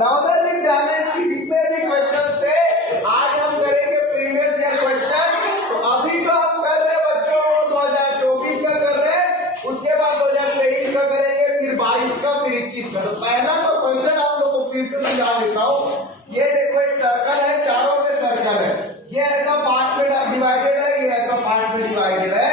नवोदय विद्यालय की जितने भी क्वेश्चन थे आज हम करेंगे प्रीवियस ईयर क्वेश्चन। तो अभी जो हम कर रहे हैं बच्चों 2024 का कर रहे हैं, उसके बाद 2023 का करेंगे, फिर 22 का, फिर 21 का। तो पहला तो क्वेश्चन आप लोग को फिर से समझा देता हूँ। ये देखो एक सर्कल है, चारों में सर्कल है, ये ऐसा पार्ट में डिवाइडेड है, ये ऐसा पार्ट में डिवाइडेड है।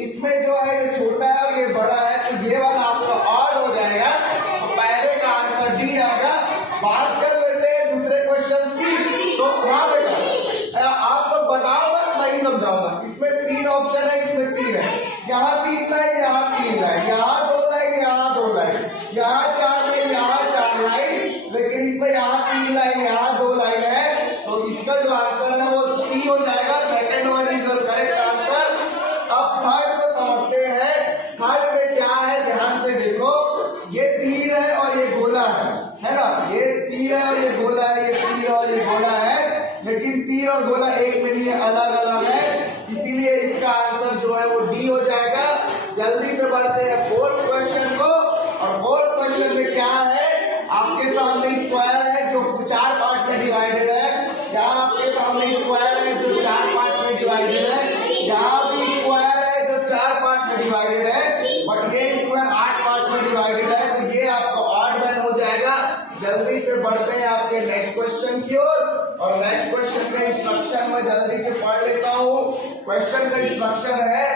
इसमें जो है ये छोटा है और ये बड़ा है, तो ये वाला आपका ऑड हो जाएगा। तो पहले का आंसर डी आएगा। बात कर लेते हैं दूसरे क्वेश्चन की। तो हाँ बेटा आप लोग बताओ ना, मैं ही समझाऊंगा। इसमें 3 ऑप्शन है, इसमें 3 है, यहाँ 3 लाइन, यहाँ 3 लाइन, यहाँ 2 लाइन, यहाँ 2 लाइन, यहाँ 4 लाइन, यहाँ 4 लाइन, लेकिन इसमें यहाँ 3 लाइन, यहाँ 2 लाइन है। तो इसका जो आंसर है वो सी हो जाएगा। Second one is your correct answer. अब थर्ड को समझते हैं। थर्ड में क्या है, ध्यान से देखो। ये तीर है और ये गोला है ना। ये तीर है और ये गोला है, ये तीर और ये गोला है, लेकिन तीर और गोला एक में नहीं, अलग अलग है, इसीलिए इसका आंसर जो है वो डी हो जाएगा। जल्दी से बढ़ते हैं फोर्थ क्वेश्चन को। और फोर्थ क्वेश्चन में क्या है, आपके सामने स्क्वायर है जो 4 पार्ट में डिवाइडेड है। यहाँ आपके सामने स्क्वायर है जो 4 पार्ट में डिवाइडेड है। यहाँ भी स्क्वायर है जो 4 पार्ट में डिवाइडेड है, बट ये स्क्वायर 8 पार्ट में डिवाइडेड है, तो ये आपका ऑड मैन हो जाएगा। जल्दी से बढ़ते हैं आपके नेक्स्ट क्वेश्चन की ओर। और नेक्स्ट क्वेश्चन का इंस्ट्रक्शन मैं जल्दी से पढ़ लेता हूँ। क्वेश्चन का इंस्ट्रक्शन है,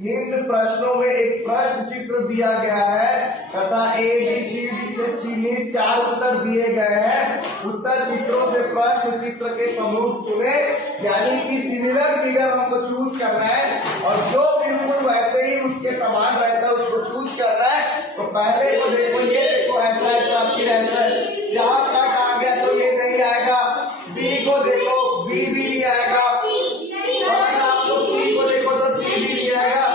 निम्न प्रश्नों में एक प्रश्न चित्र दिया गया है तथा ए बी सी डी से चिन्हित 4 उत्तर दिए गए हैं। उत्तर चित्रों से प्रश्न चित्र के समरूप चुने, यानी कि सिमिलर फिगर हमको चूज करना है और जो बिल्कुल वैसे ही उसके समान रहता है उसको चूज करना है। तो पहले को देखो, ये देखो ऐसा ऐसा फिर ऐसा, यहाँ कट आ गया तो ये नहीं आएगा। बी को देखो, बी भी नहीं आएगा। आप लोग सी को देखो तो सी भी नहीं आएगा,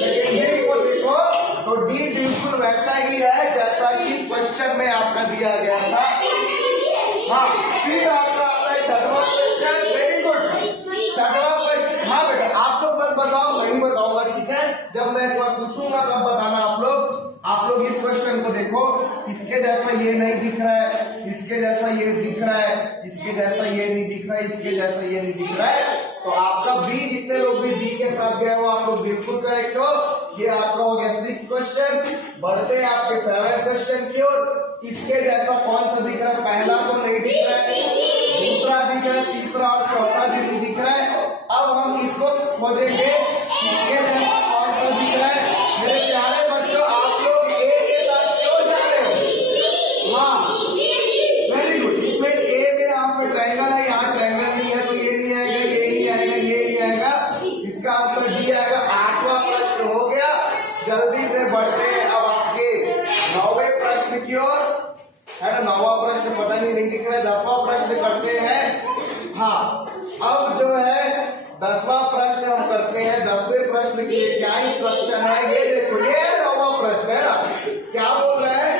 लेकिन डी को देखो तो डी बिल्कुल वैसा ही है जैसा कि क्वेश्चन में आपका दिया गया था। हाँ, फिर आपका आता है 6वां क्वेश्चन। वेरी गुड, 6वां क्वेश्चन। हाँ बेटा आप लोग बस बताओ, नहीं बताऊंगा, ठीक है। जब मैं एक बार पूछूंगा तब बताना आप लोग। आप लोग इस क्वेश्चन को देखो, इसके जैसा ये नहीं दिख रहा है, इसके जैसा ये दिख रहा है, इसके जैसा ये नहीं दिख रहा है, इसके जैसा ये नहीं दिख रहा है। तो आपका बी, जितने लोग भी बी के साथ गए हो आप लोग बिल्कुल करेक्ट हो। ये आपका हो गया 6th क्वेश्चन। बढ़ते हैं आपके 7th क्वेश्चन की ओर। इसके जैसा कौन सा दिख रहा है, पहला तो नहीं दिख रहा है, दूसरा दिख रहा है, तीसरा और चौथा भी नहीं दिख रहा है। अब हम इसको खोजेंगे, इसके जैसा कौन सा दिख रहा है। मेरे प्यारे बच्चों, आप लोग ए के साथ क्यों जा रहे हो? हाँ वेरी गुड। इसमें ए में आपका ट्रायंगल है, यहाँ ट्रायंगल नहीं है, तो ये नहीं आएगा, ये नहीं आएगा, ये नहीं आएगा। इसका आंसर डी आएगा। 8वां प्रश्न हो गया। जल्दी से बढ़ते हैं अब आपके 9वें प्रश्न की ओर, है ना। 9वां प्रश्न पता नहीं दिख रहा है। 10वां प्रश्न करते हैं। हाँ, अब जो है 10वां प्रश्न हम करते हैं। 10वें प्रश्न के लिए क्या इंस्ट्रक्शन है, ये देखो। ये 9वां प्रश्न है ना, क्या बोल रहा है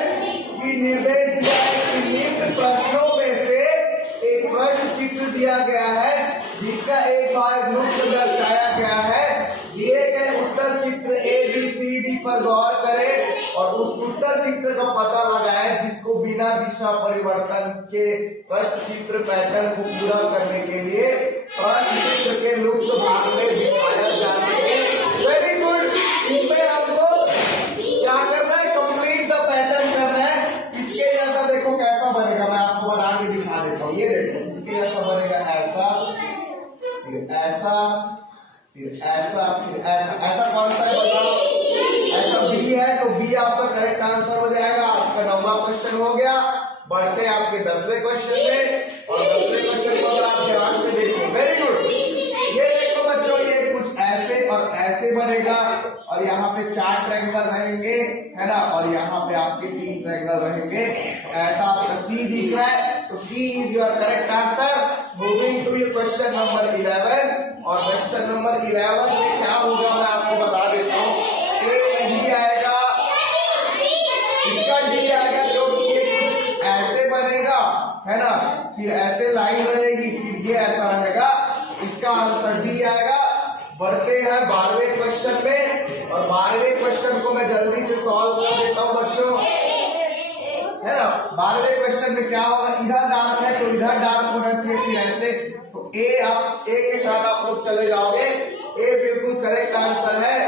कि निर्देश दिया है कि निम्न प्रश्नों में से एक प्रश्न चित्र दिया गया है जिसका एक भाग लुप्त दर्शाया गया है। दिए गए उत्तर चित्र ए बी सी डी पर गौर करें और उस उत्तर चित्र का पता लगाएं जिसको बिना दिशा परिवर्तन के प्रश्न चित्र पैटर्न को पूरा करने के लिए प्रश्न चित्र के लुप्त भाग में दिखाया जाना है। Very good. इसमें हमको क्या करना है, कंप्लीट द पैटर्न करना है। इसके जैसा देखो कैसा बनेगा, मैं आपको बना के दिखा देता हूँ। ये देखो, इसके जैसा बनेगा ऐसा, फिर ऐसा, फिर ऐसा, फिर ऐसा। ऐसा कौन सा है बताओ? ऐसा बी है, तो बी आपका करेक्ट आंसर हो जाएगा। आपका 9वां क्वेश्चन हो गया। बढ़ते हैं आपके 10वें क्वेश्चन में। और 10वें क्वेश्चन को अगर आप ध्यान से देखो, वेरी गुड। ये देखो बच्चों, ये कुछ ऐसे और ऐसे बनेगा और यहाँ पे 4 ट्रायंगल रहेंगे, है ना, और यहाँ पे आपके 3 ट्रायंगल रहेंगे। ऐसा आपका सी दिख रहा है, तो C is your correct answer. Moving to question number 11। और क्वेश्चन नंबर 11 में क्या होगा मैं आपको बता देता हूँ। ए नहीं आएगा, इसका डी आएगा, जो कि ये कुछ ऐसे बनेगा, है ना, फिर ऐसे लाइन रहेगी, फिर ये ऐसा रहेगा। इसका आंसर डी आएगा। बढ़ते हैं 12वें क्वेश्चन में। और 12वें क्वेश्चन को मैं जल्दी से सॉल्व कर देता हूँ बच्चों। है ना। 12वें क्वेश्चन में क्या होगा, इधर डार्क है तो इधर डार्क होना चाहिए, फिर ऐसे। तो ए के साथ आप लोग चले जाओगे, ए बिल्कुल करेक्ट आंसर है।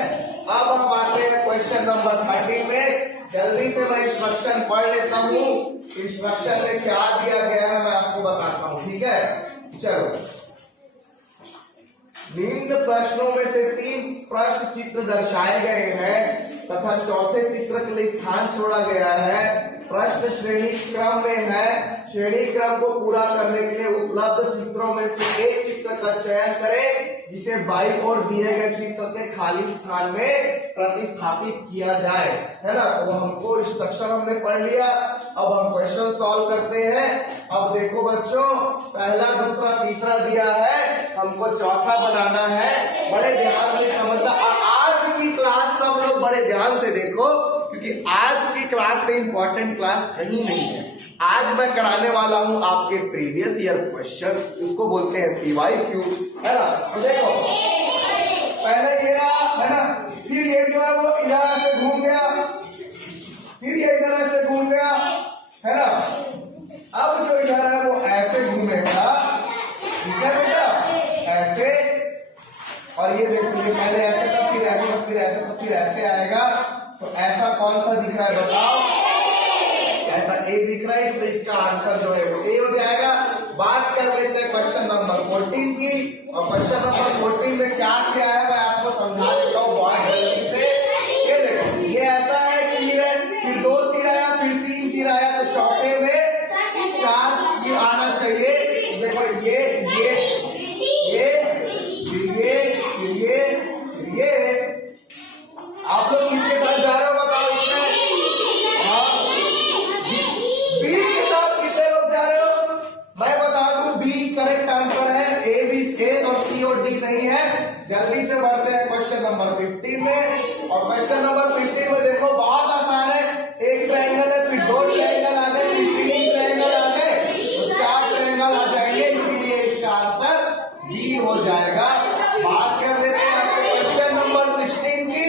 अब हम आते हैं क्वेश्चन नंबर 13 में। जल्दी से मैं इंस्ट्रक्शन पढ़ लेता हूँ, इंस्ट्रक्शन में क्या दिया गया है मैं आपको बताता हूँ, ठीक है। चलो, निम्न प्रश्नों में से 3 प्रश्न चित्र दर्शाए गए हैं तथा चौथे चित्र के लिए स्थान छोड़ा गया है। प्रश्न श्रेणी क्रम में है। श्रेणी क्रम को पूरा करने के लिए उपलब्ध चित्रों में से एक चित्र का चयन करें जिसे बाईं ओर दिए गए चित्र के खाली स्थान में प्रतिस्थापित किया जाए, है ना। तो हमको इंस्ट्रक्शन हमने पढ़ लिया, अब हम क्वेश्चन सॉल्व करते हैं। अब देखो बच्चों, पहला दूसरा तीसरा दिया है, हमको चौथा बनाना है। बड़े ध्यान से समझना, और आज की क्लास सब लोग बड़े ध्यान से देखो, क्योंकि आज की क्लास से इंपॉर्टेंट क्लास कहीं नहीं है। आज मैं कराने वाला हूं आपके प्रीवियस ईयर क्वेश्चन, इसको बोलते हैं PYQ, है ना। तो देखो, पहले ये रहा, है ना, फिर ये जो है वो इधर से घूम गया, फिर ये इधर से घूम गया, है ना। अब जो इधर है वो ऐसे घूमेगा, ठीक है बेटा, ऐसे। और ये देखो, ये पहले ऐसे था, फिर ऐसे था, फिर ऐसे था, फिर ऐसे आएगा। तो ऐसा कौन सा दिख रहा है बताओ, ऐसा ए दिख रहा है, तो इसका आंसर जो है वो ए हो जाएगा। बात कर लेते हैं क्वेश्चन नंबर 14 की, और क्वेश्चन नंबर 14 में क्या किया है मैं आपको समझा देता हूँ बहुत जल्दी से। ये देखो, ये ऐसा है कि ये फिर 2 तीर आया, फिर 3 तीर आया, तो चौथे में 4 तीर आना चाहिए। देखो ये आप लोग किसके साथ जा रहे हो बताओ इसमें, बी के साथ कितने लोग जा रहे हो। मैं बता दूं, बी करेक्ट आंसर है, ए और सी और डी नहीं है। जल्दी से बढ़ते हैं क्वेश्चन नंबर 15 में। और क्वेश्चन नंबर 15 में देखो बहुत आसान है, एक ट्रायंगल है, फिर 2 ट्रायंगल आ गए, फिर 3 ट्रायंगल आ गए, तो 4 ट्रायंगल आ जाएंगे, इसीलिए इसका आंसर बी हो जाएगा। बात कर लेते हैं क्वेश्चन नंबर 16 की।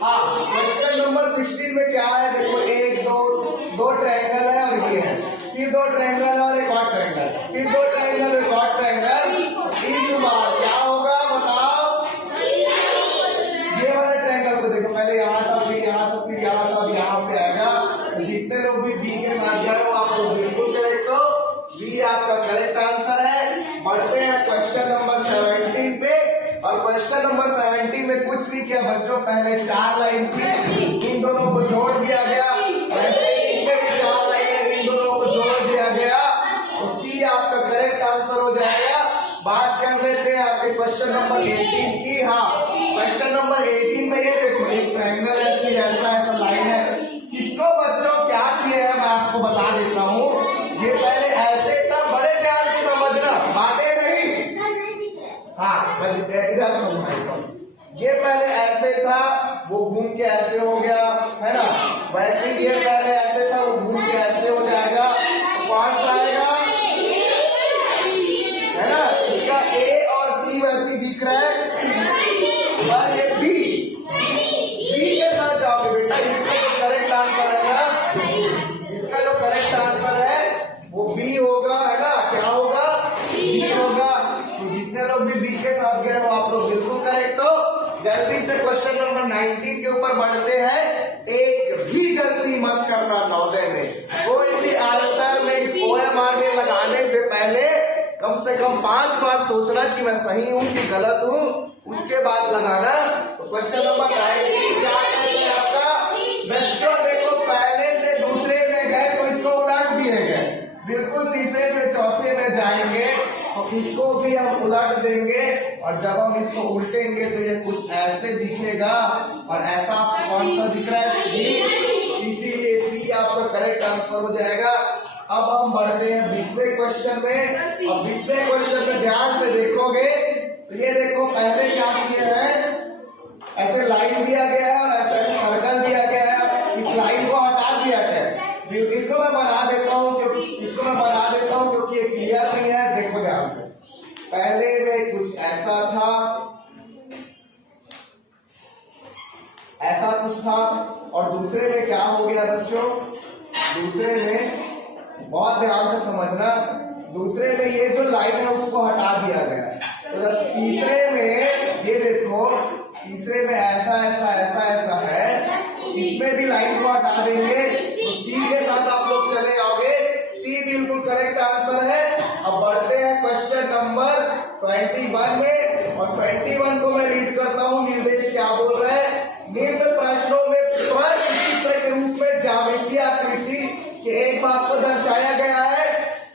हाँ, क्वेश्चन नंबर 16 में क्या है, देखो 1 2 ट्रायंगल है और ये है, फिर 2 ट्रायंगल और एक और ट्रायंगल, फिर 2 ट्रायंगल एक और ट्रायंगल। इस बार क्या होगा बताओ, ये वाले ट्रायंगल को देखो, पहले यहाँ था, फिर यहाँ था, फिर यहाँ था, यहाँ पे आएगा। तो जितने लोग भी बी के साथ गए हो आप लोग बिल्कुल करेक्ट हो, बी आपका करेक्ट आंसर है। बढ़ते हैं क्वेश्चन नंबर 17 पे। और क्वेश्चन नंबर 17 में कुछ भी किया बच्चों, पहले 4 लाइन थी, इन दोनों को जोड़ दिया गया, वैसे इनमें भी 4 लाइन, इन दोनों को जोड़ दिया गया, तो सी आपका करेक्ट आंसर हो जाएगा। बात कर लेते हैं आपके क्वेश्चन नंबर 18 की। हाँ, क्वेश्चन नंबर 18 में ये देखो, एक ट्रायंगल है, फिर ऐसा लाइन है। इसको बच्चों क्या किए हैं मैं आपको बता देता हूँ। ये पहले ऐसे था, बड़े ध्यान से समझना, बातें नहीं। हाँ, मैं इधर समझाता हूँ। ये पहले ऐसे था, वो घूम के ऐसे हो गया, है ना। वैसे ये पहले ऐसे था, वो घूम के ऐसे हो जाएगा। कौन सा आएगा, है ना, इसका ए और सी वैसे दिख रहा है, और ये बी के साथ जाओगे बेटा। इसका जो करेक्ट आंसर है ना, इसका जो करेक्ट आंसर है वो बी होगा, है ना। क्या होगा, बी होगा। तो जितने लोग भी बी के साथ गए हो आप लोग बिल्कुल करेक्ट हो। जल्दी से क्वेश्चन नंबर 19 के ऊपर बढ़ते हैं। एक भी गलती मत करना नवोदय में, कोई भी आंसर में इस OMR में लगाने से पहले कम से कम 5 बार सोचना कि मैं सही हूं कि गलत हूं, उसके बाद लगाना। तो क्वेश्चन नंबर 19 क्या है आपका बच्चों, देखो पहले से दूसरे में गए तो इसको उलट दिए गए, बिल्कुल तीसरे से चौथे में जाएंगे तो इसको भी हम उलट देंगे, और जब हम इसको उल्टेंगे तो ये कुछ ऐसे दिखेगा, और ऐसा कौन सा दिख रहा है, सी, इसीलिए सी आपका करेक्ट आंसर हो जाएगा। अब हम बढ़ते हैं 20वें क्वेश्चन में। और 20वें क्वेश्चन में ध्यान से देखोगे तो ये देखो, पहले क्या किया है, ऐसे लाइन दिया गया है और ऐसे सर्कल दिया गया है, इस लाइन को हटा दिया गया है। इसको मैं बना देता हूँ क्योंकि ये क्लियर नहीं है। देखो ध्यान से, पहले में कुछ ऐसा था, ऐसा कुछ था, और दूसरे में क्या हो गया बच्चों, दूसरे बहुत ध्यान से समझना। दूसरे में ये जो लाइन है उसको हटा दिया गया है। तो तीसरे में ये देखो, तीसरे में ऐसा ऐसा ऐसा ऐसा है, इसमें भी लाइन को हटा देंगे तो सी के साथ आप लोग चले आओगे। सी बिल्कुल करेक्ट आंसर है। अब बढ़ते हैं क्वेश्चन नंबर 21 में, और 21 को मैं रीड करता हूँ। निर्देश क्या बोल रहे हैं? निम्न प्रश्नों में प्रश्न चित्र के रूप में ज्यामितीय आकृति के एक भाग को दर्शाया गया है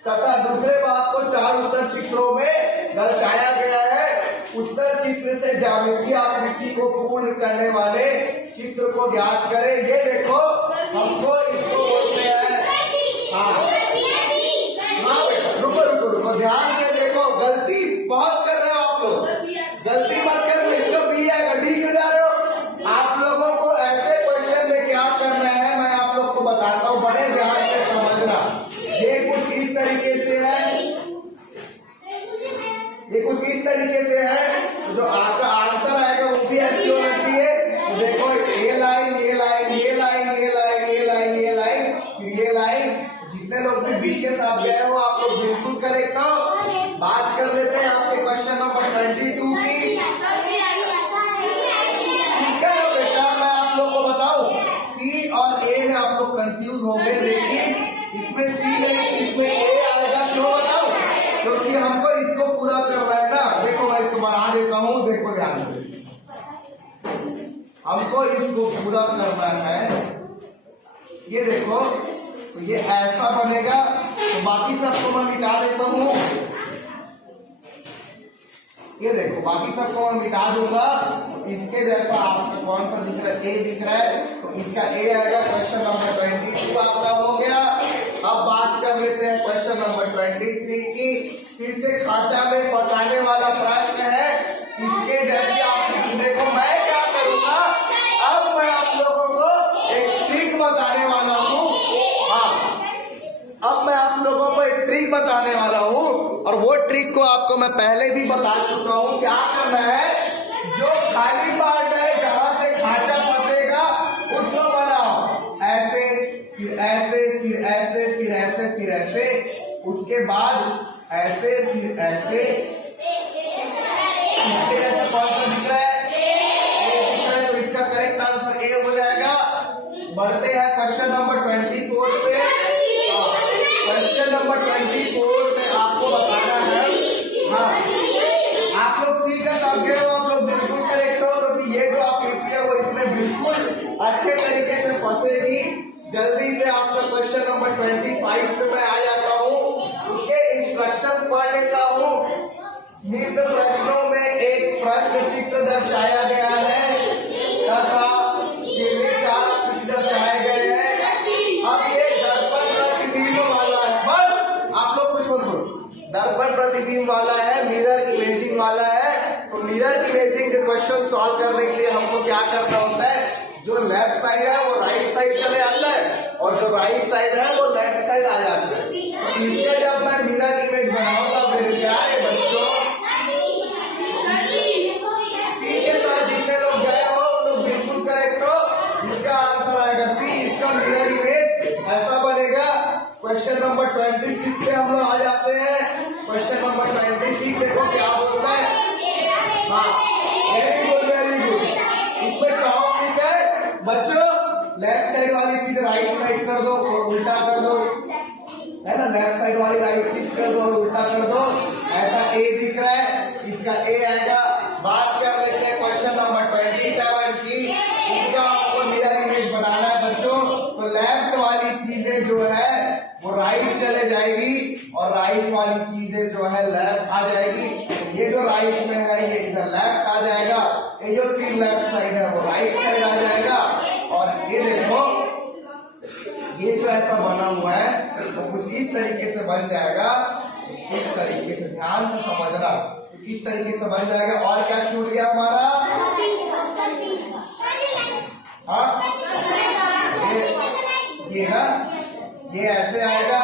तथा दूसरे भाग को 4 उत्तर चित्रों में दर्शाया गया है। उत्तर चित्र से ज्यामितीय आकृति को पूर्ण करने वाले चित्र को ज्ञात करें। ये देखो, हमको इसको बोलते हैं, हाँ रुको ध्यान से देखो, गलती बहुत कर रहे हो आप लोग, गलती मत करना। इसको बी आएगा, डी क्यों जा रहे हो? आप लोगों को ऐसे क्वेश्चन में क्या करना है मैं आप लोग को बताता हूँ, बड़े ध्यान से समझना। ये कुछ इस तरीके से है, ये कुछ इस तरीके से है, जो आपका आंसर आएगा वो भी ऐसी होना चाहिए। तो देखो, ये लाइन ये लाइन ये लाइन ये लाइन ये लाइन ये लाइन फिर ये लाइन। जितने लोग भी बी के साथ गए हो आप लोग बिल्कुल करेक्ट हो। बात कर लेते हैं आपके क्वेश्चन नंबर 22 की। बेटा मैं आप लोग को बताऊं, सी और ए में आप लोग कंफ्यूज हो गए, लेकिन इसमें सी नहीं इसमें ए आएगा। क्यों बताऊं? क्योंकि हमको इसको पूरा करना है ना। देखो मैं इसको बना देता हूँ, देखो ध्यान से, हमको इसको पूरा करना है। ये देखो, तो ये ऐसा बनेगा, तो बाकी सबको मैं मिटा देता हूँ। ये देखो, बाकी सबको मैं मिटा दूंगा। इसके जैसा आपको कौन सा दिख रहा है? ए दिख रहा है, तो इसका ए आएगा। क्वेश्चन नंबर 22 आपका हो गया। अब बात कर लेते हैं क्वेश्चन नंबर 23 की। फिर से खांचा में फंसाने वाला प्रश्न है। इसके जैसे आप देखो, मैं क्या करूंगा, अब मैं आप लोगों को एक ट्रिक बताने वाला हूँ। हाँ, अब मैं आप लोगों को एक ट्रिक बताने वाला हूँ, और वो ट्रिक को आपको मैं पहले भी बता चुका हूँ। क्या करना है, जो खाली पार्ट है जहां से खांचा फंसेगा उसको बनाओ, ऐसे फिर ऐसे फिर ऐसे फिर ऐसे फिर ऐसे, उसके बाद ऐसे फिर ऐसे। इसके जैसे कौन सा दिख रहा है? ए दिख रहा है, तो इसका करेक्ट आंसर ए हो जाएगा। बढ़ते हैं क्वेश्चन नंबर 24 पे। क्वेश्चन नंबर 24 में आपको बताना है, हाँ आप लोग सी का साथ गए हो, आप लोग बिल्कुल करेक्ट हो, क्योंकि ये जो आकृति है वो इसमें बिल्कुल अच्छे तरीके से फंसेगी। जल्दी से आपका क्वेश्चन नंबर 25 पे मैं आ जाता हूँ, उसके इंस्ट्रक्शन पढ़ लेता हूँ। निम्न प्रश्नों में एक प्रश्न चित्र दर्शाया गया है तथा जिनमें 4 आकृति दर्शाए गए हैं। अब ये दर्पण प्रतिबिंब वाला है, बस आप लोग कुछ बोलो, दर्पण प्रतिबिंब वाला है, मिरर इमेजिंग वाला है। तो मिरर इमेजिंग के क्वेश्चन सॉल्व करने के लिए हमको क्या करना होता है, जो लेफ्ट साइड है वो राइट साइड चले आता है, और जो राइट साइड है वो लेफ्ट साइड आ जाता है। इसलिए जब मैं मिरर इमेज बनाऊंगा मेरे प्यारे बच्चों, सी के साथ जितने लोग गए हो तो बिल्कुल करेक्ट हो, इसका आंसर आएगा सी। इसका मिरर इमेज ऐसा बनेगा। क्वेश्चन नंबर 26 पे हम लोग आ जाते हैं। क्वेश्चन नंबर 26 देखो क्या बोलता है। हाँ वेरी गुड वेरी गुड। इसमें टॉप लिखा है बच्चों, लेफ्ट साइड वाली चीज राइट साइड कर दो और उल्टा कर दो, है ना। लेफ्ट साइड वाली राइट चीज कर दो और उल्टा कर दो। ऐसा ए दिख रहा है, इसका ए आएगा। बात कर लेते हैं क्वेश्चन नंबर 27 की। इसका आपको मिरर इमेज बनाना है बच्चों। तो लेफ्ट वाली चीजें जो है वो राइट चले जाएगी, और राइट वाली चीजें जो है लेफ्ट आ जाएगी। ये जो राइट में है ये इधर लेफ्ट आ जाएगा, ये जो तीन लेफ्ट साइड है वो राइट साइड आ जाएगा। और ये देखो, ये जो ऐसा बना हुआ है तो कुछ इस तरीके से बन जाएगा, इस तरीके से ध्यान से समझना, इस तरीके से बन जाएगा। और क्या छूट गया हमारा, हाँ ये ना, ये ऐसे आएगा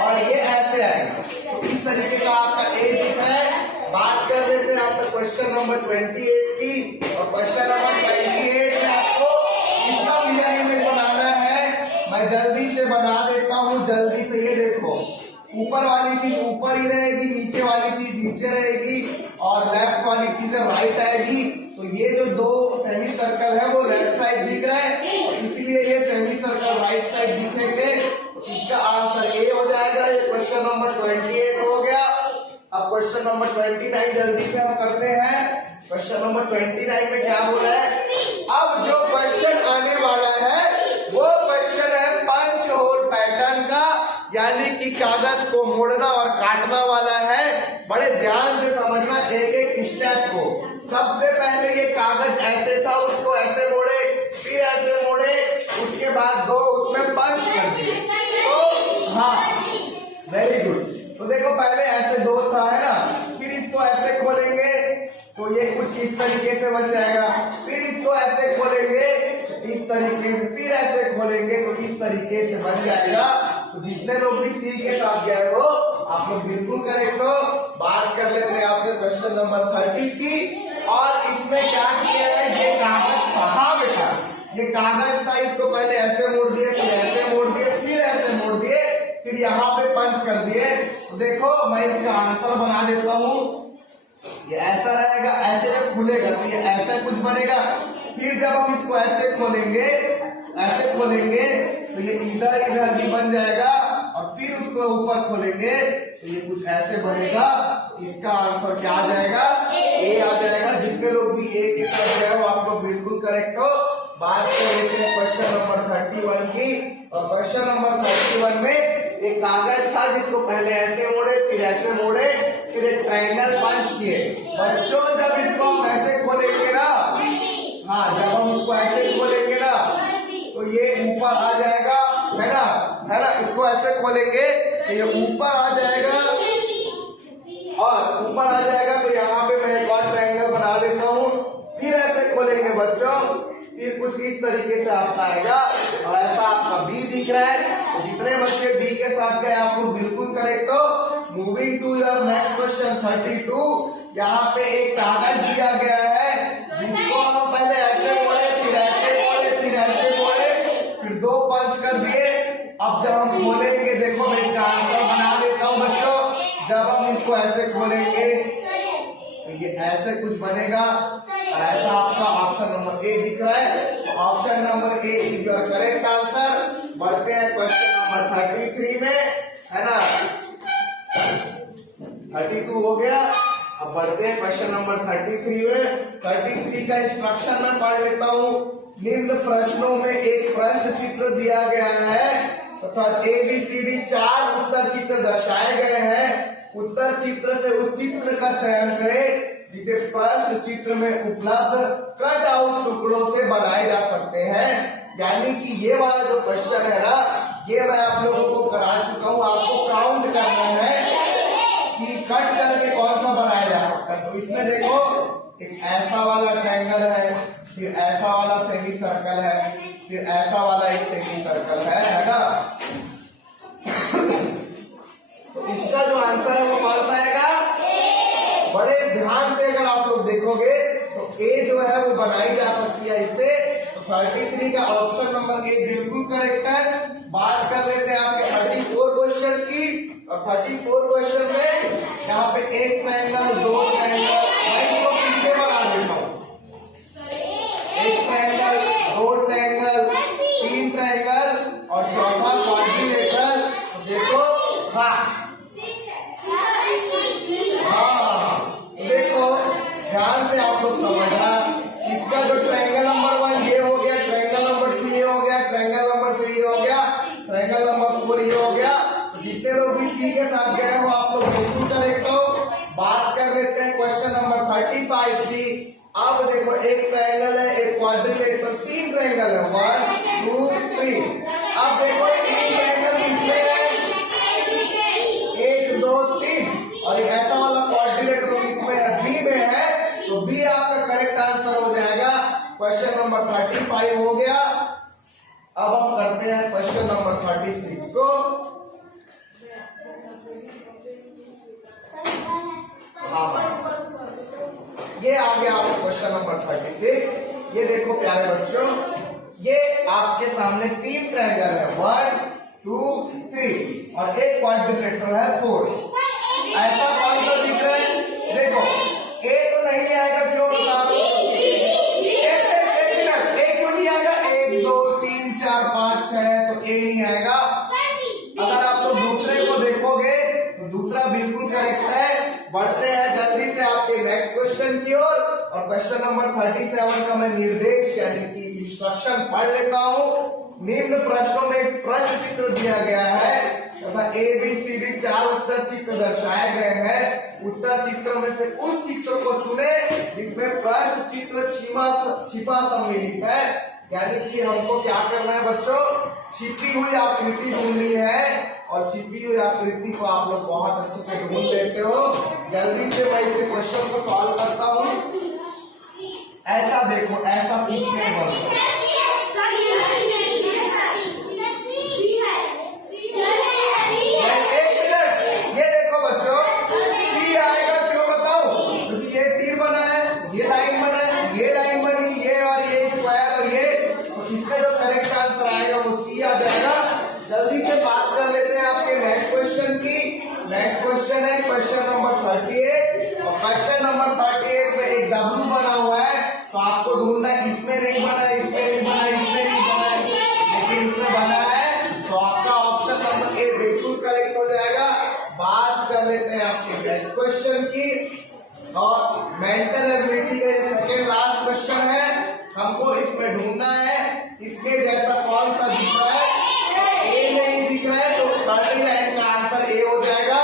और ये ऐसे आएगा। तो इस तरीके का आपका ए दिख रहा है। बात कर लेते हैं आपका क्वेश्चन नंबर 28 की। और क्वेश्चन नंबर 28 में आपको इसका मिरर इमेज बनाना है। मैं जल्दी से बना देता हूँ जल्दी से। ये देखो, ऊपर वाली चीज ऊपर ही रहेगी, नीचे वाली चीज नीचे रहेगी, और लेफ्ट वाली चीज राइट आएगी। तो ये जो दो सेमी सर्कल है वो लेफ्ट साइड दिख रहा है, इसीलिए ये सेमी सर्कल राइट साइड दिखेंगे। तो इसका आंसर ए हो जाएगा। ये क्वेश्चन नंबर 28 हो गया। अब क्वेश्चन नंबर 29 जल्दी से हम करते हैं। क्वेश्चन नंबर 29 में क्या बोला है? अब जो क्वेश्चन आने वाला है वो क्वेश्चन है पंच होल पैटर्न का, यानी कि कागज को मोड़ना और काटना वाला है। बड़े ध्यान से समझना एक एक स्टेप को। सबसे पहले ये कागज ऐसे था, उसको ऐसे मोड़े, फिर ऐसे मोड़े, उसके बाद दो उसमें पंच कर दिए। तो हाँ, वेरी गुड। तो देखो पहले ऐसे दो था, है ना, फिर इसको ऐसे खोलेंगे तो ये कुछ इस तरीके से बन जाएगा, फिर इसको ऐसे खोलेंगे इस तरीके से, फिर ऐसे खोलेंगे तो इस तरीके से बन जाएगा। तो जितने लोग भी सी के साथ गए हो आप लोग बिल्कुल करेक्ट हो। बात कर लेते हैं आपने क्वेश्चन नंबर 30 की, और इसमें क्या किया है? ये कागज कहाँ बेटा? ये कागज था, इसको पहले ऐसे मोड़ दिए, फिर ऐसे मोड़ दिए, फिर ऐसे मोड़ दिए, फिर यहाँ पे पंच कर दिए। तो देखो मैं इसका आंसर बना देता हूँ। ये ऐसा रहेगा, ऐसे खुलेगा तो ये ऐसा कुछ बनेगा। फिर जब हम इसको ऐसे खोलेंगे तो ये इधर इधर भी बन जाएगा, और फिर उसको ऊपर खोलेंगे तो ये कुछ ऐसे बनेगा। इसका आंसर क्या आ जाएगा? ए आ जाएगा। जितने लोग भी ए के साथ गए हो आप लोग बिल्कुल करेक्ट हो। बात कर लेते हैं क्वेश्चन नंबर 31 की, और क्वेश्चन नंबर 31 में एक कागज था जिसको पहले ऐसे मोड़े, फिर ऐसे मोड़े, फिर एक ट्रायंगल पंच किए। बच्चों जब इसको हम ऐसे खोलेंगे ना, हाँ जब हम इसको ऐसे खोलेंगे ना तो ये ऊपर आ जाएगा, है ना, इसको ऐसे खोलेंगे तो ये ऊपर आ जाएगा, और ऊपर आ जाएगा तो यहाँ पे मैं एक और ट्रायंगल बना देता हूँ। फिर ऐसे खोलेंगे बच्चों, फिर कुछ इस तरीके से आपका आएगा, और ऐसा आपका बी दिख रहा है। तो जितने बच्चे बी के साथ गए आप लोग बिल्कुल करेक्ट हो। Moving to your next question 32। यहाँ पे एक कागज दिया गया है जिसको हम पहले ऐसे मोड़े, फिर ऐसे मोड़े, फिर ऐसे मोड़े, फिर दो पंच कर दिए। अब जब हम खोलेंगे, देखो मैं इसका आंसर बना देता हूँ बच्चों। जब हम इसको ऐसे खोलेंगे तो ये ऐसे कुछ बनेगा, और ऐसा आपका ऑप्शन नंबर ए दिख रहा है। तो option number A is your correct answer. बढ़ते हैं क्वेश्चन नंबर 33 में, है ना। 32 हो गया। अब बढ़ते हैं क्वेश्चन नंबर 33 में। 33 का इंस्ट्रक्शन मैं पढ़ लेता हूँ। निम्न प्रश्नों में एक प्रश्न चित्र दिया गया है तथा ABCD 4 उत्तर चित्र दर्शाए गए हैं। उत्तर चित्र से उस चित्र का चयन करें जिसे प्रश्न चित्र में उपलब्ध कट आउट टुकड़ों से बनाए जा सकते हैं। यानी कि ये वाला जो क्वेश्चन है ना, ये मैं आप लोगों को करा चुका हूँ। आपको काउंट करना है कि कट करके कौन सा बनाया जा सकता है। तो इसमें देखो एक ऐसा वाला ट्रायंगल है, फिर ऐसा वाला सेमी सर्कल है, फिर ऐसा वाला एक सेमी सर्कल है ना। तो इसका जो आंसर है वो कौन सा आएगा? बड़े ध्यान से अगर आप लोग देखोगे तो ए जो है वो बनाई जा सकती है इससे। तो 33 का ऑप्शन नंबर ए बिल्कुल करेक्ट है। बात कर लेते हैं आपके 34 क्वेश्चन की। और 34 क्वेश्चन में यहाँ पे एक ट्रायंगल, दो ट्रायंगल, मैं इसको पीछे बना देता हूँ। एक ट्रायंगल, दो ट्रायंगल, तीन ट्रायंगल और चौथा क्वाड्रिलेटरल। देखो हाँ देखो ध्यान से आप लोग समझना। इसका जो ट्रायंगल नंबर 1 ये हो गया, ट्रायंगल नंबर 2 ये हो गया, ट्रायंगल नंबर 3 ये हो गया, ट्रायंगल नंबर 4 ये हो गया। जितने लोग भी सी के साथ गए हो आप लोग बिल्कुल करेक्ट हो। बात कर लेते हैं क्वेश्चन नंबर 35 की। अब देखो एक ट्रायंगल है, एक क्वाड्रिलेटरल, तीन ट्रायंगल है, 1 2 3। अब देखो तीन ट्रायंगल किसमें है? 1 2 3। और ऐसा वाला क्वाड्रिलेटरल तो इसमें है, बी में है। तो बी आपका करेक्ट आंसर हो जाएगा। क्वेश्चन नंबर 35 हो गया। अब हम करते हैं क्वेश्चन नंबर 36 को। ये आ गया आपका क्वेश्चन नंबर 36। ये देखो प्यारे बच्चों, ये आपके सामने तीन ट्रायंगल है, 1 2 3 और एक क्वाड्रिलेटरल है 4। ऐसा कौन सा दिख रहा है? देखो ए तो नहीं आएगा, क्यों बता दो? एक मिनट, ए क्यों नहीं आएगा? 1 2 3 4 5 6 तो ए नहीं आएगा। अगर आप लोग दूसरे को देखोगे तो दूसरा बिल्कुल करेक्ट है। बढ़ते हैं जल्दी से आपके नेक्स्ट क्वेश्चन की ओर, और क्वेश्चन नंबर 37 का मैं निर्देश यानी कि इंस्ट्रक्शन पढ़ लेता हूँ। निम्न प्रश्नों में एक प्रश्न चित्र दिया गया है तथा ए बी सी डी 4 उत्तर चित्र दर्शाए गए हैं। उत्तर चित्र में से उस चित्र को चुने जिसमें प्रश्न चित्र छिपा सम्मिलित है। यानी कि हमको क्या करना है बच्चों? छिपी हुई आकृति ढूंढनी है, और छिपी हुई आकृति को आप लोग बहुत अच्छे से ढूंढ लेते हो। जल्दी से मैं इस क्वेश्चन को सॉल्व करता हूँ। ऐसा देखो, ऐसा पूछने वाला क्वेश्चन नंबर 38, और क्वेश्चन नंबर 38 में एक डब्लू बना हुआ है, तो आपको ढूंढना है इसमें नहीं बना, इसमें नहीं बना, इसमें नहीं बना, लेकिन इसमें बना है, तो आपका ऑप्शन नंबर ए बिल्कुल करेक्ट हो जाएगा। बात कर लेते हैं आपके नेक्स्ट क्वेश्चन की, और मेंटल एबिलिटी का सेकंड लास्ट क्वेश्चन है। हमको इसमें ढूंढना है इसके जैसा कौन सा दिख रहा है। ए नहीं दिख रहा है तो 39 का आंसर ए हो जाएगा।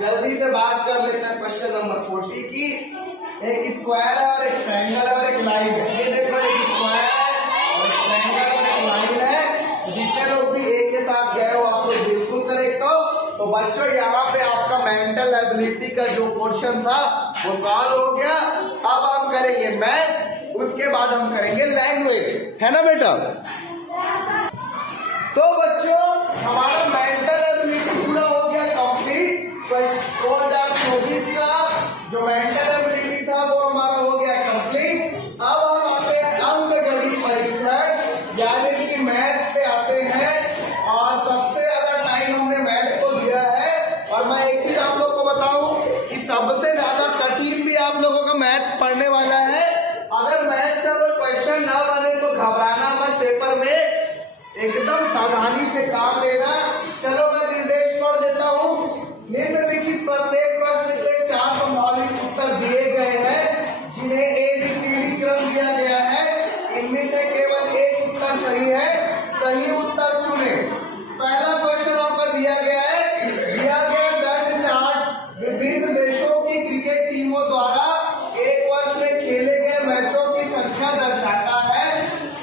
जल्दी से बात कर लेते हैं क्वेश्चन नंबर 40 की। एक स्क्वायर है और एक ट्रायंगल है और एक लाइन है। ये देखो, एक स्क्वायर है और एक ट्रायंगल और एक लाइन है। जितने लोग भी एक के साथ गए हो आप लोग बिल्कुल करेक्ट हो। तो बच्चों यहाँ पे आपका मेंटल एबिलिटी का जो पोर्शन था वो सॉल्व हो गया। अब हम करेंगे मैथ, उसके बाद हम करेंगे लैंग्वेज, है ना बेटा? तो बच्चों हमारा मेंटल एबिलिटी पूरा हो गया कंप्लीट। 2024 का जो मेंटल एबिलिटी था वो हमारा हो गया कंप्लीट। अब हम आते हैं अंकगणित परीक्षण यानी कि मैथ पे आते हैं, और सबसे ज्यादा टाइम हमने मैथ को दिया है। और मैं एक चीज आप लोग को बताऊं कि सबसे ज्यादा कठिन भी आप लोगों का मैथ पढ़ने वाला है। अगर मैथ का कोई क्वेश्चन ना बने तो घबराना मत, पेपर में एकदम सावधानी से काम लेना। चलो मैं निर्देश पढ़ देता हूँ। निम्नलिखित प्रत्येक प्रश्न के 4 संभावित उत्तर दिए गए हैं जिन्हें एबीसीडी क्रम दिया गया है। इनमें से केवल एक उत्तर सही है, सही उत्तर चुने। पहला क्वेश्चन आपका दिया गया है, दिया गया दंड चार्ट विभिन्न देशों की क्रिकेट टीमों द्वारा एक वर्ष में खेले गए मैचों की संख्या दर्शाता है।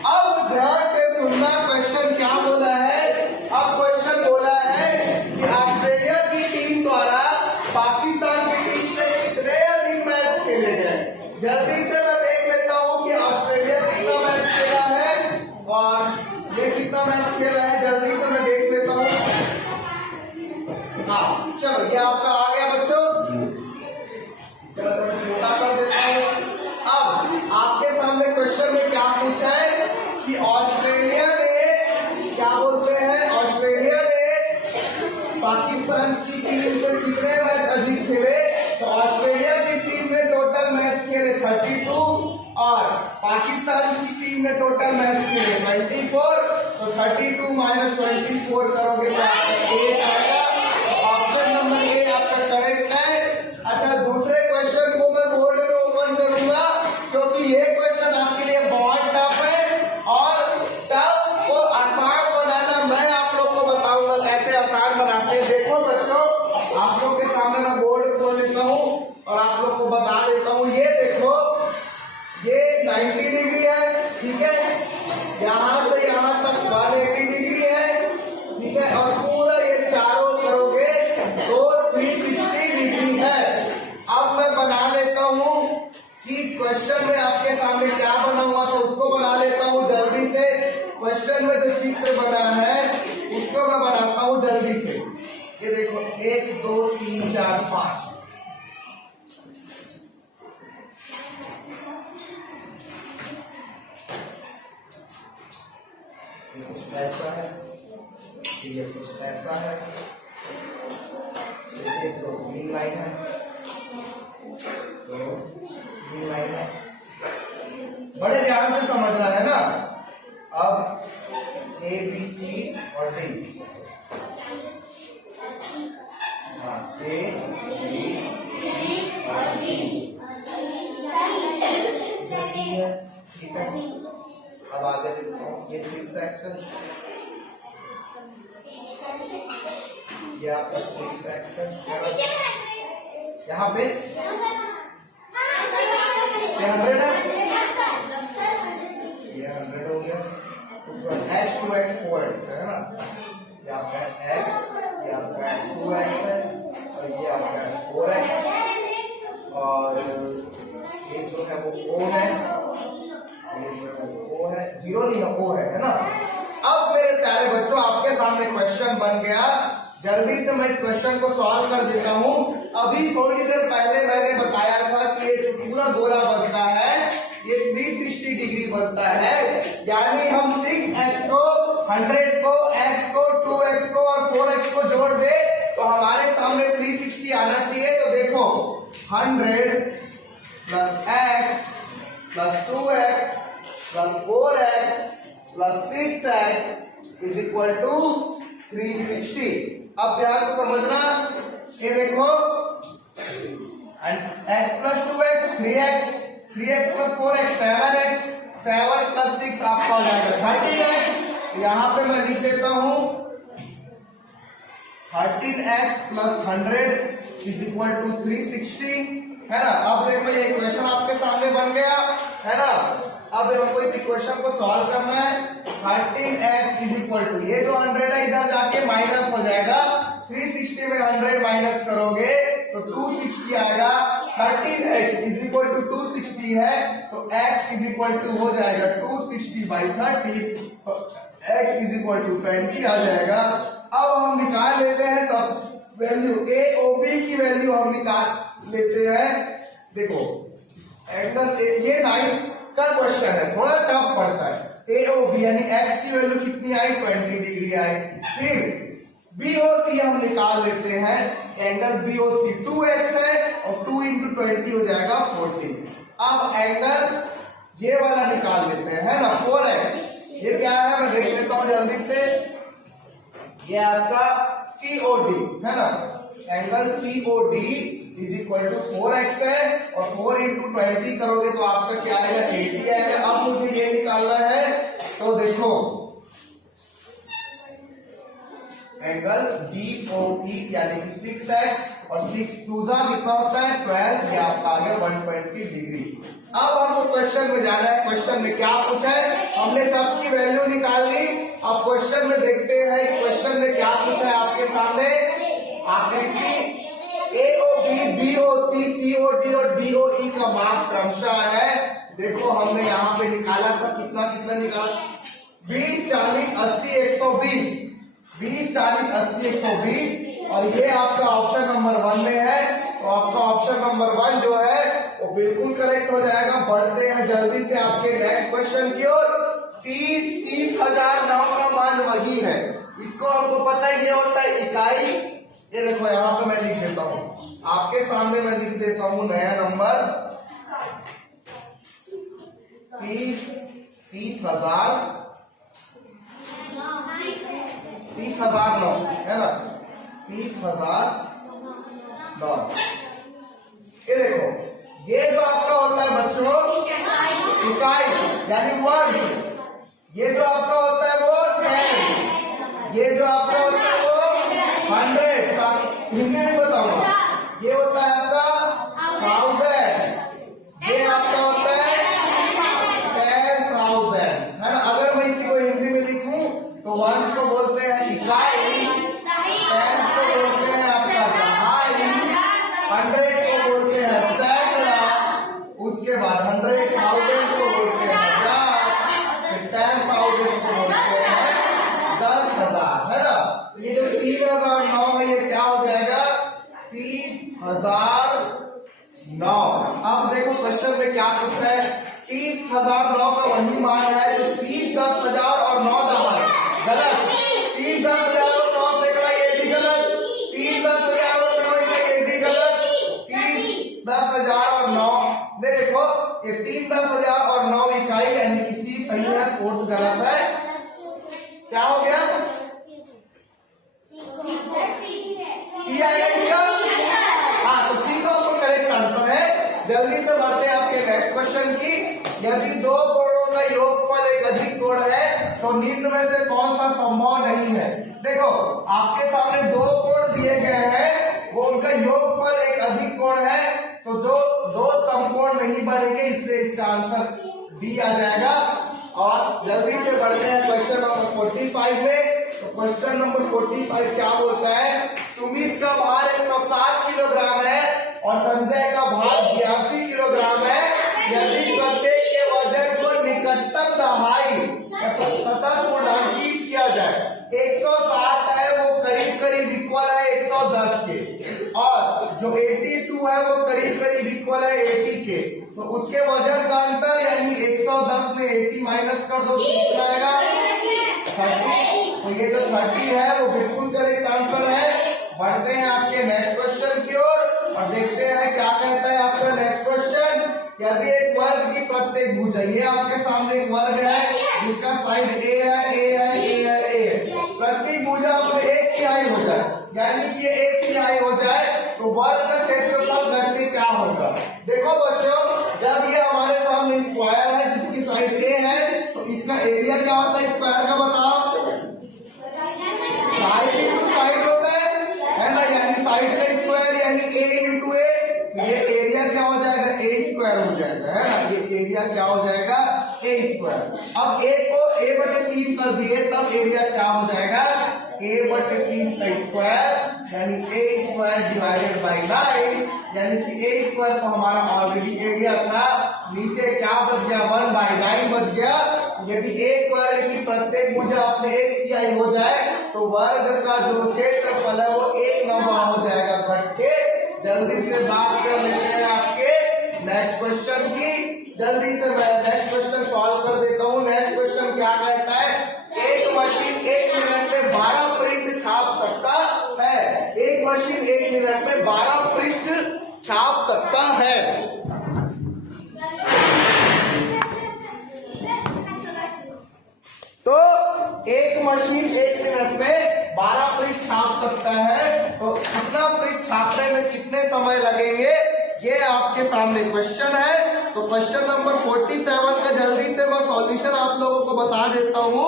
अब ध्यान से सुनना, क्वेश्चन क्या बोला है? अब क्वेश्चन बोला है कि ऑस्ट्रेलिया की टीम द्वारा पाकिस्तान की टीम से कितने अधिक मैच खेले गए। जल्दी से मैं देख लेता हूँ कि ऑस्ट्रेलिया कितना मैच खेला है और ये कितना मैच खेला है। जल्दी से मैं देख लेता हूँ। हाँ चलो, ये आपका आ गया बच्चों। चलो मैं छोटा कर देता हूँ। अब आपके सामने क्वेश्चन में क्या पूछा है कि ऑस्ट्रेलिया ने, क्या बोलते हैं, ऑस्ट्रेलिया ने पाकिस्तान की टीम से कितने मैच अधिक खेले। तो ऑस्ट्रेलिया की टीम ने टोटल मैच खेले 32 और पाकिस्तान की टीम ने टोटल मैच खेले 24। तो 32 माइनस 24 करोगे तो आपका 8 आएगा। ऑप्शन नंबर ए आपका करेक्ट है। अच्छा, दूसरे क्वेश्चन को मैं बोर्ड में ओपन करूंगा क्योंकि ये क्वेश्चन आपके लिए बहुत टफ है, और टफ को आसान बनाना मैं आप लोग को बताऊंगा कैसे आसान बनाते हैं। देखो बच्चों, आप लोग के सामने मैं बोर्ड खोल देता हूँ और आप लोग को बता देता हूँ। ये देखो, ये 90 डिग्री है, ठीक है, यहाँ से यहाँ तक 180 डिग्री है, ठीक है, और पूरा ये चारों करोगे तो 360 डिग्री है। अब मैं बना लेता हूँ कि क्वेश्चन में आपके सामने क्या बना हुआ था उसको बना लेता हूँ जल्दी से। क्वेश्चन में जो चित्र बना है उसको मैं बनाता हूँ जल्दी से। ये देखो, 1 2 3 4 5, ये कुछ ऐसा है, ये कुछ ऐसा है, ये तो 3 लाइन है, तो 3 लाइन है, बड़े ध्यान से समझना है ना। अब ए बी सी और डी, हाँ ए बी सी और डी, ठीक है। अब आगे देखता हूँ, ये 6 सेक्शन, ये आपका 6 सेक्शन, यहाँ पे 100 है, ये 100 हो गया। उसके बाद h 2x 4x है ना, ये आपका x, ये आपका 2x है और ये आपका 4x, और ये जो है वो o है, ये जो है वो o है, 0 नहीं है o है ना। अब मेरे प्यारे बच्चों आपके सामने क्वेश्चन बन गया, जल्दी से मैं इस क्वेश्चन को सॉल्व कर देता हूँ। अभी थोड़ी देर पहले मैंने बताया था कि ये पूरा गोला बनता है, ये 360 डिग्री बनता है, यानी हम 6x को 100 को x को 2x को और 4x को जोड़ दे तो हमारे सामने 360 आना चाहिए। तो देखो 100 plus x plus 2x plus 4x plus 6x is equal to 360। अब ध्यान से समझना, ये देखो x plus 2x 3x, 3x plus 4x 7x, 7 plus 6 आपका हो जाएगा 13x। यहाँ पे मैं लिख देता हूँ 13x plus 100 is equal to 360, है ना। अब देखो ये इक्वेशन आपके सामने बन गया, है ना। अब हमको इस इक्वेशन को सॉल्व करना है। 13x इज इक्वल टू, ये जो 100 है इधर जाके माइनस हो जाएगा, 360 में 100 माइनस करोगे तो 260 आएगा। 13x इज इक्वल टू 260 है तो x इज इक्वल टू हो जाएगा 260 बाई 30, तो x इज इक्वल टू 20 आ जाएगा। अब हम निकाल लेते हैं सब वैल्यू, a o b की वैल्यू हम निकाल लेते हैं। देखो एंगल ये 9 का क्वेश्चन है, थोड़ा टफ पड़ता है। ए ओ बी यानी x की वैल्यू कितनी आई, 20 डिग्री आई। फिर बी ओ सी हम निकाल लेते हैं, एंगल बी ओ सी 2x है और 2 इंटू 20 हो जाएगा 40। अब एंगल ये वाला निकाल लेते हैं, है ना, 4x। ये क्या है मैं देख लेता हूं जल्दी से, ये आपका COD है ना, angle COD is equal to 4x है और 4 इंटू 20 करोगे तो आपका क्या आएगा, 80 आएगा। अब मुझे ये निकालना है, तो देखो एंगल DOE यानी कि 6x और 6 2 कितना होता है 12, ये आपका आ गया 120 डिग्री। अब हमको क्वेश्चन में जाना है, क्वेश्चन में क्या पूछा है, हमने सबकी वैल्यू निकाल ली। अब क्वेश्चन में देखते हैं क्वेश्चन में क्या पूछा है आपके सामने। आकृति AOB, BOC, COD और DOE का माप क्रमशः है। देखो हमने यहाँ पे निकाला था, कितना कितना निकाला, 20 40 80 120, 20 40 80 120, और ये आपका ऑप्शन नंबर 1 में है। तो आपका ऑप्शन नंबर 1 जो है वो बिल्कुल करेक्ट हो जाएगा। बढ़ते हैं जल्दी से आपके नेक्स्ट क्वेश्चन की ओर। 30,009 का मान वही है, इसको हमको पता है ये होता है इकाई। ये देखो यहाँ पे मैं लिख देता हूँ, आपके सामने मैं लिख देता हूँ नया नंबर 30,009 है ना, 30,009। ये देखो ये जो आपका होता है बच्चों इकाई यानी 1, ये जो आपका होता है वो 10, ये जो आपका होता है वो 100, हिंदी में बताऊंगा, ये होता है आपका 1000, ये आपका होता है 10,000, है ना। अगर मैं इसी को हिंदी में लिखूं तो 1 को बोलते हैं इकाई, 10 को बोलते हैं आपका दहाई, 100 को बोलते हैं सैकड़ा, उसके बाद 100,000 को बोलते हैं हजार, फिर 10,000 को बोलते हैं 10,000, है ना। ये जो 30,009 है ये क्या हो जाएगा 30,009। अब देखो क्वेश्चन में क्या कुछ है, 30,009 का वही मान है जो 30 10,000 और 9 10,000 गलत, 30 10,000 और 9 सैकड़ा क्वेश्चन की, यदि दो कोणों का योगफल एक अधिक कोण है तो निम्न में से कौन सा संभव नहीं है। देखो आपके सामने दो कोण दिए गए हैं, वो उनका योगफल एक अधिक कोण है, तो दो समकोण नहीं बनेंगे, इसलिए इसका आंसर डी आ जाएगा। और जल्दी से बढ़ते हैं क्वेश्चन नंबर 45 में। तो क्वेश्चन नंबर 45 क्या बोलता है, सुमित का भार 160 किलोग्राम है और संजय का भार 82 किलोग्राम है। यदि प्रत्येक के वजन को निकटतम दहाई तथा पूर्णांकित किया जाए, 160 है वो करीब करीब इक्वल है 110 के, और जो 82 है वो करीब करीब इक्वल है 80 के, तो उसके वजन का अंतर यानी 110 में 80 माइनस कर दो तो कितना आएगा 30। तो ये जो 30 है वो बिल्कुल करेक्ट आंसर है। बढ़ते हैं आपके नेक्स्ट क्वेश्चन की ओर और देखते हैं क्या कहता है आपका नेक्स्ट क्वेश्चन। यदि एक वर्ग की प्रत्येक भुजा, ये आपके सामने एक वर्ग है जिसका साइड ए है, ए है, ए है, ए है, प्रत्येक भुजा अपने 1/3 हो जाए, यानी कि ये 1/3 हो जाए तो वर्ग का क्षेत्रफल घटने क्या होगा। देखो बच्चों, जब ये हमारे सामने स्क्वायर है जिसकी साइड ए है, तो इसका एरिया क्या होता है स्क्वायर का, बताओ। साइड इंटू साइड होता है ना, यानी साइड का स्क्वायर यानी ए इंटू ए, ये एरिया क्या हो जाएगा ए स्क्वायर हो जाएगा, है ना, ये एरिया क्या हो जाएगा ए स्क्वायर। अब ए को a/3 कर दिए तब एरिया क्या हो जाएगा a/3 का स्क्वायर यानी ए स्क्वायर डिवाइडेड बाई 9, यानी कि ए स्क्वायर तो हमारा ऑलरेडी एरिया था, नीचे क्या बच गया 1/9 बच गया। यदि एक वर्ग की प्रत्येक भुजा अपने 1/3 हो जाए तो वर्ग का जो क्षेत्रफल है वो 1 नंबर हो जाएगा घट के। जल्दी से बात कर लेते हैं आपके नेक्स्ट क्वेश्चन की। जल्दी से मैं नेक्स्ट क्वेश्चन सॉल्व कर देता हूँ। नेक्स्ट क्वेश्चन क्या कहता है, एक मशीन 1 मिनट में 12 प्रिंट छाप सकता है। एक मशीन 1 मिनट में 12 पृष्ठ छाप सकता है। तो एक मशीन 1 मिनट में 12 पृष्ठ छाप सकता है, तो कितना पृष्ठ छापने में कितने समय लगेंगे, ये आपके सामने क्वेश्चन है। तो क्वेश्चन नंबर 47 का जल्दी से मैं सॉल्यूशन आप लोगों को बता देता हूँ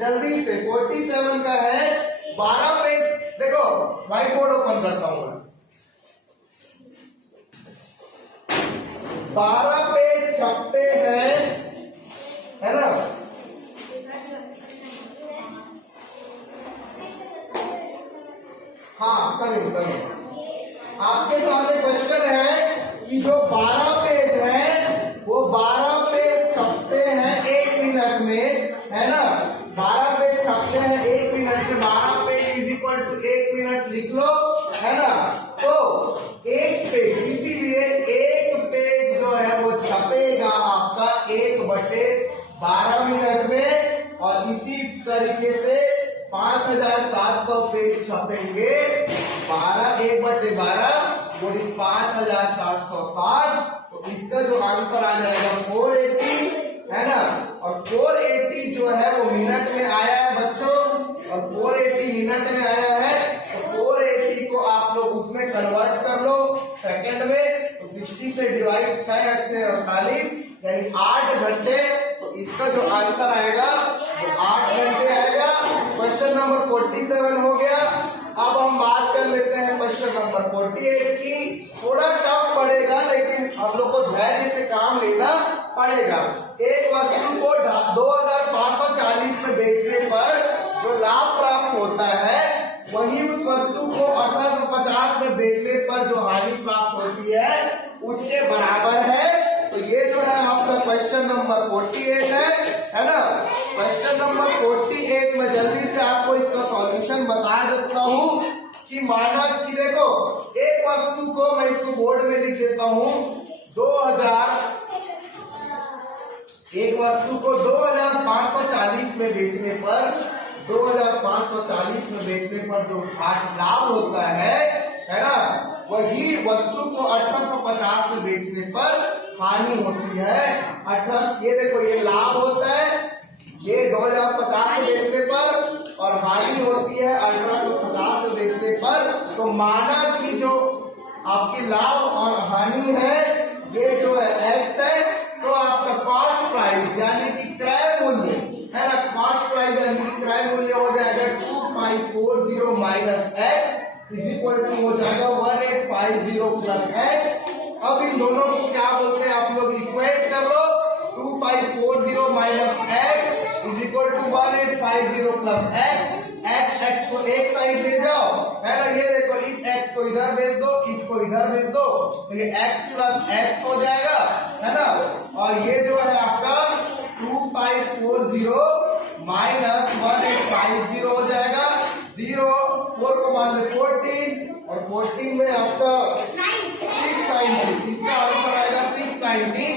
जल्दी से। 47 का है 12 पेज, देखो व्हाइट बोर्ड ओपन करता हूँ, 12 पेज छपते हैं, है ना। हाँ करें आपके सामने क्वेश्चन है कि जो 12 पेज है वो 12 पेज छपते हैं 1 मिनट में, है ना। 12 पेज छपते हैं 1 मिनट में, 12 page is equal to 1 minute लिख लो, है ना। तो 1 पेज, इसीलिए 1 पेज जो है वो छपेगा आपका 1/12 मिनट में, और इसी तरीके से 5700 पेज छपेंगे 1/12 गुणी 5760, तो इसका जो आंसर आ जाएगा 480, है ना। और 480 जो है वो मिनट में आया है बच्चों, और 480 मिनट में आया है, तो 480 को आप लोग उसमें कन्वर्ट कर लो सेकंड में, तो 60 से डिवाइड 6 8 48 यानी 8 घंटे, तो इसका जो आंसर आएगा वो 8 घंटे आएगा। क्वेश्चन नंबर 47 हो गया। अब हम बात कर लेते हैं क्वेश्चन नंबर 48 की। थोड़ा टफ पड़ेगा लेकिन हम लोग को धैर्य से काम लेना पड़ेगा। एक वस्तु को 2540 में बेचने पर जो लाभ प्राप्त होता है वही उस वस्तु को 1850 में बेचने पर जो हानि प्राप्त होती है उसके बराबर है। तो ये जो है आपका क्वेश्चन नंबर 48 है ना। क्वेश्चन नंबर 48 में जल्दी से आपको इसका सॉल्यूशन बता देता हूँ कि माना कि देखो एक वस्तु को मैं इसको बोर्ड में लिख देता हूँ 2000, एक वस्तु को 2540 में बेचने पर 2540 में बेचने पर जो लाभ होता है ना, वही वस्तु को 1850 में बेचने पर हानि होती है। 18, ये देखो ये लाभ होता है, ये 2050 में बेचने पर, और हानि होती है 1850 में बेचने पर। तो माना कि जो आपकी लाभ और हानि है ये जो है x है, कॉस्ट प्राइस यानी कि क्रय मूल्य है ना, कॉस्ट प्राइस यानी कि क्रय मूल्य हो जाएगा 2540 minus x is equal to हो जाएगा 1850 प्लस एक्स। अब इन दोनों को क्या बोलते हैं आप लोग इक्वेट कर लो, 2540 minus x is equal to 1850 plus x. X को एक साइड ले जाओ है ना, ये देखो इस एक्स को इधर भेज दो, इसको इधर भेज दो, तो ये एक्स प्लस एक्स हो जाएगा है ना। और ये जो है आपका 2540 माइनस 1850 हो जाएगा, 0 4 को मान लो 14 और 14 में आपका 690, इसका आंसर आएगा 690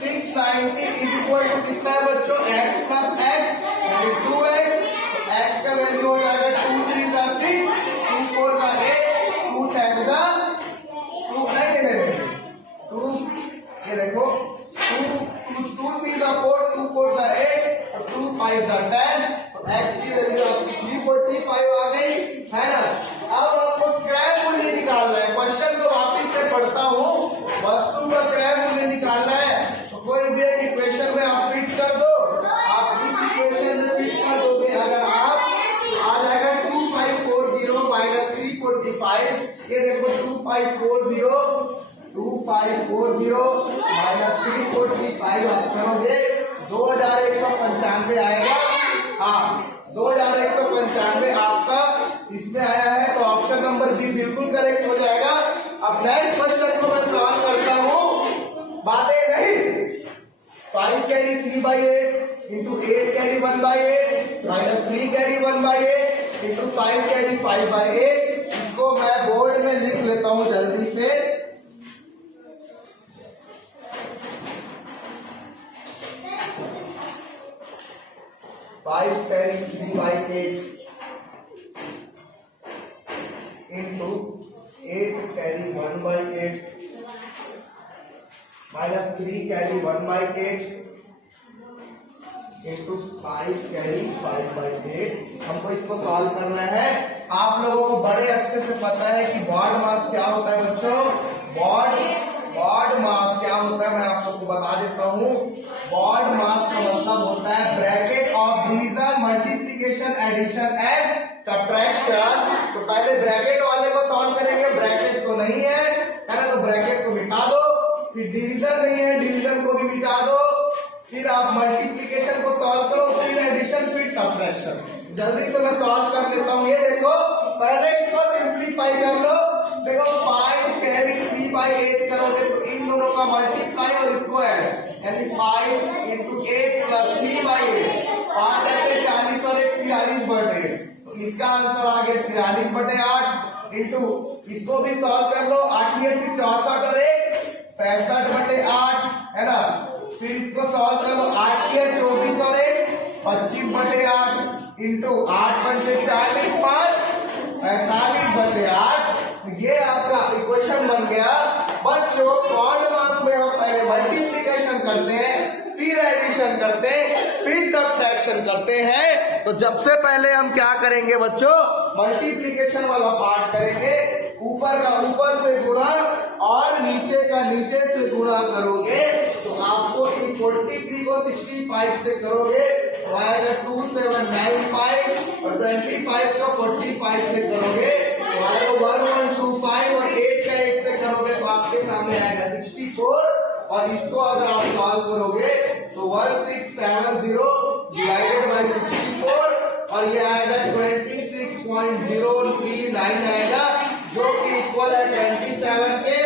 इज इक्वल टू कितना है बच्चों, एक्स प्लस एक्स यानी 2x। एक्स का वैल्यू हो जाएगा 2 3 का 6, 2 4 का 8, 2 10 का 2 नहीं 2, ये देखो 2 3 का 4, 2 4 का 8 और 2 5 का 10, तो एक्स की वैल्यू आपकी 345 आ गई है ना। अब आपको क्रय मूल्य निकालना है, क्वेश्चन को वापिस से पढ़ता हूँ, वस्तु का क्रय मूल्य निकालना है, तो कोई भी एक इक्वेशन में आप फिट कर दो, आप इस इक्वेशन में फिट कर दोगे, अगर आप आ जाएगा 2540 माइनस 345, ये देखो 2540 माइनस 345 आप करोगे 2195 आएगा। हाँ 2195 आपका इसमें आया है, तो ऑप्शन नंबर बी बिल्कुल करेक्ट हो जाएगा। अब नेक्स्ट क्वेश्चन को मैं सॉल्व करता हूँ, बातें नहीं, 5 carry 3/8 into 8 carry 1/8 minus 3 carry 1/8 into 5 carry 5/8, इसको मैं बोर्ड में लिख लेता हूं जल्दी से। Five carry 3/8 into 8 carry 1/8 minus 3 carry 1/8 into 5 carry 5/8। हमको इसको सॉल्व करना है। आप लोगों को बड़े अच्छे से पता है कि बॉड मास क्या होता है बच्चों, बॉड मास क्या होता है, मैं आप लोगों को बता देता हूँ। बॉड मास का मतलब होता है bracket of division, multiplication, addition and subtraction. तो पहले ब्रैकेट वाले को सॉल्व करेंगे, ब्रैकेट तो नहीं है ना, तो ब्रैकेट को मिटा दो, फिर डिवीजन नहीं है, डिवीजन को भी मिटा दो, फिर आप मल्टीप्लिकेशन को सॉल्व करो, फिर एडिशन, फिर सब्ट्रैक्शन। जल्दी से मैं सॉल्व कर लेता हूँ। ये देखो पहले इसको सिंप्लीफाई कर लो, देखो 5 कैरी 3/8 करोगे तो इन दोनों का मल्टीप्लाई और इसको ऐड, यानी 5 इंटू 8 प्लस 3/8, 5 ऐसे 40 और 1 43/8, तो इसका आंसर आ गया 43/8 इंटू इसको भी सॉल्व कर लो, 8 64 और 1 65/8 है ना। फिर इसको सॉल्व कर लो, 8 24 और 1 25/8 इंटू 8 पंचे 40, 5 45/8। ये आपका इक्वेशन बन गया। बच्चों बॉड मास में हम पहले मल्टीप्लिकेशन करते हैं, फिर एडिशन करते हैं, फिर सब्ट्रैक्शन करते हैं। तो जब से पहले हम क्या करेंगे बच्चों, मल्टीप्लिकेशन वाला पार्ट करेंगे, ऊपर का ऊपर से गुणा और नीचे का नीचे से गुणा करोगे तो आपको 43 को 65 से करोगे तो आएगा 2795 और 25 को 45 से करोगे तो आएगा 1125 और 8 का 1 से करोगे तो आपके सामने आएगा 64। और इसको अगर आप सॉल्व करोगे तो 1670 डिवाइडेड बाई 64 और ये आएगा 26.039 आएगा, जो कि इक्वल है 27 के।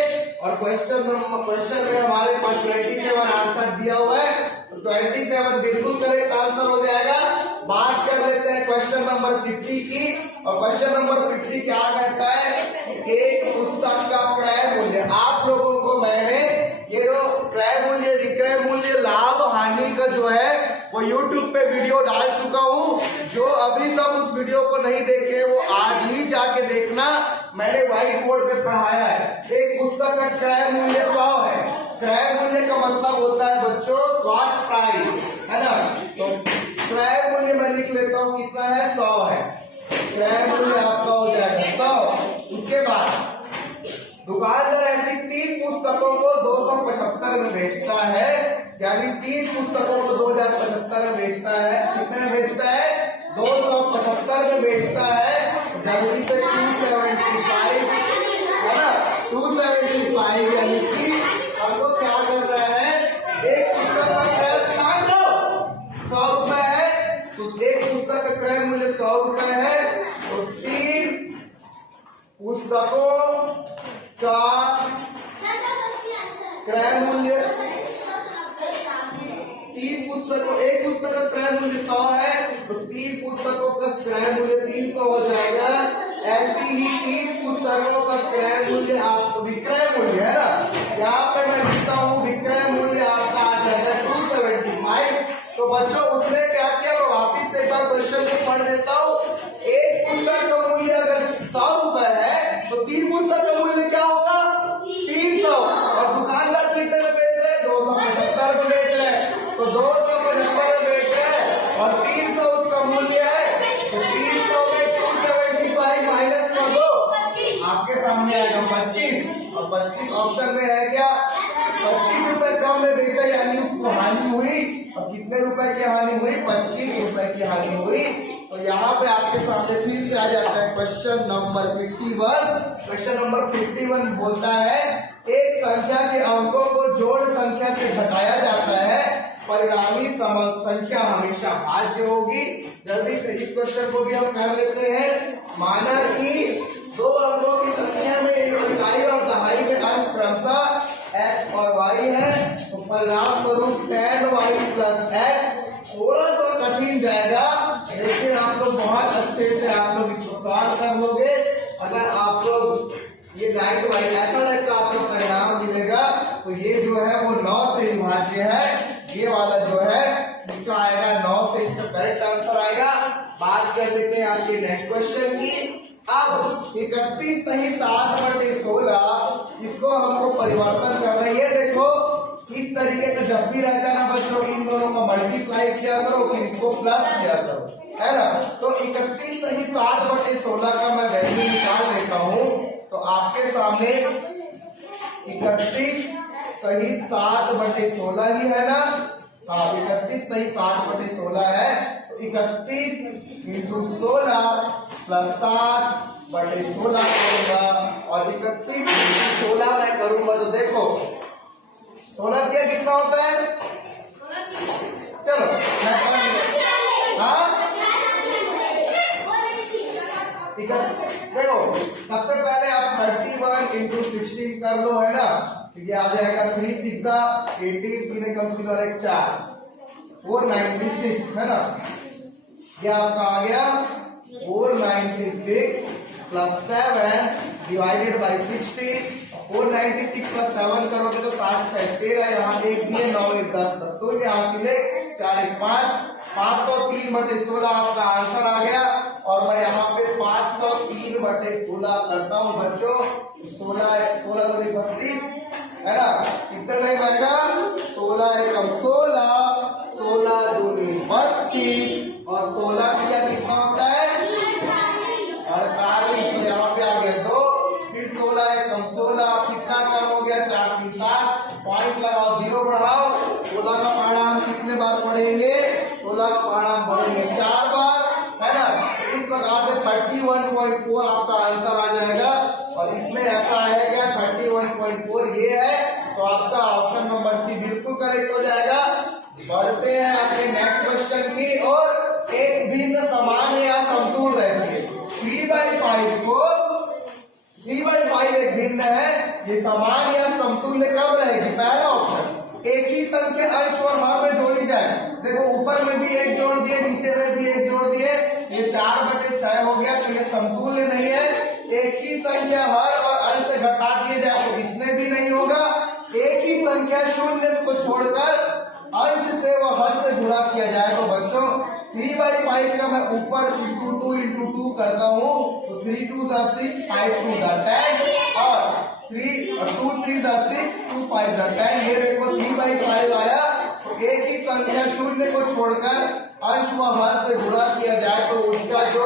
और क्वेश्चन में हमारे पास 27 आंसर दिया हुआ है, तो 27 बिल्कुल करेक्ट आंसर हो जाएगा। बात कर लेते हैं क्वेश्चन नंबर 50 की। और क्वेश्चन नंबर 50 क्या कहता है कि एक पुस्तक का क्रय मूल्य, आप लोगों को मैंने ये जो क्रय मूल्य, विक्रय मूल्य, लाभ हानि का जो है वो YouTube पे वीडियो डाल चुका हूँ। जो अभी तक उस वीडियो को नहीं देखे वो आज ही जाके देखना, मैंने व्हाइट बोर्ड पे पढ़ाया है। एक पुस्तक का क्रय मूल्य 100 है। क्रय मूल्य का मतलब होता है बच्चों कॉस्ट प्राइस, है ना। तो क्रय मूल्य मैं लिख लेता हूँ कितना है, 100 है। क्रय मूल्य आपका हो जाएगा 100। उसके बाद दुकानदार ऐसी 3 पुस्तकों को 275 में बेचता है, यानी 3 पुस्तकों को 2075 में बेचता है। कितने में बेचता है? 275 में बेचता है। जल्दी से 275 है ना, 275 यानी कि हमको क्या कर रहा है, एक पुस्तक का क्रय मान लो 100 रुपए है, तो एक पुस्तक का क्रय मूल्य 100 रुपए है, तो 3 पुस्तकों का क्रय मूल्य 3 पुस्तकों, एक पुस्तक का क्रय मूल्य 100 है, तो 3 पुस्तकों का क्रय मूल्य 300 हो जाएगा। ऐसी ही 3 पुस्तकों का क्रय मूल्य आपको विक्रय मूल्य है ना, यहाँ पे मैं लिखता हूँ विक्रय मूल्य आपका आ जाएगा 275। तो बच्चों उसने क्या किया, मैं वापिस एक बार क्वेश्चन को पढ़ देता हूँ। एक पुस्तक का मूल्य अगर 100 रुपए है तो 3 पुस्तक का मूल्य क्या होगा, 300। और दुकानदार कितने में बेच रहे हैं, 275 में बेच रहे हैं, तो 275 में बेच रहे हैं और 300 उसका मूल्य है, तो 300 में 275 माइनस कर दो, आपके सामने आएगा 25। और 25 ऑप्शन में है क्या, 25 रुपए कम में बेचा यानी उसको हानि हुई। और कितने रुपए की हानि हुई, 25 रुपए की हानि हुई। तो यहाँ पे आपके सामने फिर से आ जाता है क्वेश्चन नंबर 51। क्वेश्चन नंबर 51 बोलता है एक संख्या के अंकों को जोड़ संख्या से घटाया जाता है, परिणामी संख्या हमेशा भाज्य होगी। जल्दी से इस क्वेश्चन को भी हम कर लेते हैं। माना कि 2 अंकों की संख्या में एक इकाई और दहाई में अंश क्रमशः x और y है, तो परिणाम स्वरूप 10y + x थोड़ा सा कठिन जाएगा, लेकिन आप लोग बहुत अच्छे से आप लोग इसको सॉल्व कर लोगे। अगर आप लोग ये 9y ऐसा टाइप का आपको परिणाम मिलेगा, तो ये जो है वो 9 से विभाज्य है। ये वाला जो है इसका आएगा 9 से, इसका करेक्ट आंसर आएगा। बात कर लेते हैं आपके नेक्स्ट क्वेश्चन की। अब 31 सही 7/16 इसको हमको परिवर्तन करना है। ये देखो इस तरीके का जब भी रहता है ना बच्चों, इन दोनों को मल्टीप्लाई किया करो, फिर इसको प्लस किया करो, है ना। तो 31 सही 7/16 का मैं वैल्यू निकाल लेता हूँ। तो आपके सामने 31 सही 7/16 ही है ना, हाँ 31 सही 7/16 है। तो 31 × 16 + 7/16 करूंगा, और 31 × 16 मैं करूंगा तो देखो 16 किया कितना होता है, चलो मैं हाँ देखो सबसे पहले आप 31 × 16 कर लो, है ना। ये आ जाएगा 3 × 6 = 18, 3 कम 3 और 1 4, 496 है ना। ये आपका आ गया 496 + 7 डिवाइडेड बाई 60। 496 + 7 करोगे तो 7 6 13, यहाँ 1 दिए, 9 1 10 10 शून्य, यहाँ के 4 1 5, 503/16 आपका आंसर आ गया। और मैं यहाँ पे 503/16 करता हूँ बच्चों। 16 दूनी 32 है ना, कितना टाइम आएगा, 16 एकम 16, 16 दूनी 32 और 16 किया कितना होता है 48। तो यहाँ पे आ गया 2, फिर 16 एकम 16, कितना कम हो गया 4 3 7, पॉइंट लगाओ 0 बढ़ाओ। 16 का पहाड़ा हम कितने बार पढ़ेंगे, 16 का पहाड़ा हम पढ़ेंगे 4 बार, है ना। इस प्रकार से 31.4 आपका आंसर आ जाएगा। और इसमें ऐसा आएगा 31.4 ये है, तो आपका ऑप्शन नंबर सी बिल्कुल करेक्ट हो जाएगा। बढ़ते हैं अपने नेक्स्ट क्वेश्चन की और। एक भिन्न समान या समतुल रहती है 3/5 को, 3/5 एक भिन्न है, ये समान या समतुल्य कब रहेगी, पहला ऑप्शन एक ही संख्या अंश और हर में जोड़ी जाए। देखो ऊपर में भी एक जोड़ दिए, नीचे में भी एक जोड़ दिए, ये 4/6 हो गया, तो ये समतुल्य नहीं है। एक ही संख्या हर और अंश से घटा दिए जाए तो इसमें भी नहीं होगा। एक ही संख्या शून्य को छोड़कर अंश से व हर से गुणा किया जाए तो बच्चों 3/5 का मैं ऊपर × 2 × 2 करता हूँ, तो 3 2 = 6, 5 2 = 10 और 2 3 = 6, 2 5 = 10। ये देखो 3/5 आया। तो एक ही संख्या शून्य को छोड़कर अंश व हर से गुणा किया जाए तो उसका जो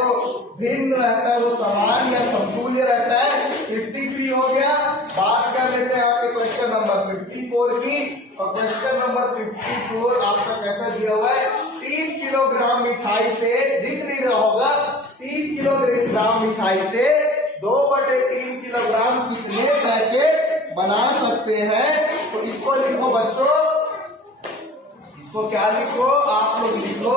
भिन्न रहता है, वो समान या समतुल्य रहता है। 53 हो गया। बात कर लेते हैं आपके क्वेश्चन नंबर 54 की। और क्वेश्चन नंबर 54 आपका कैसा दिया हुआ है, 30 किलोग्राम मिठाई से, दिख नहीं रहा होगा, 30 किलोग्राम मिठाई से 2/3 किलोग्राम कितने पैकेट बना सकते हैं। तो इसको लिखो बच्चों, इसको क्या लिखो आप लोग, लिखो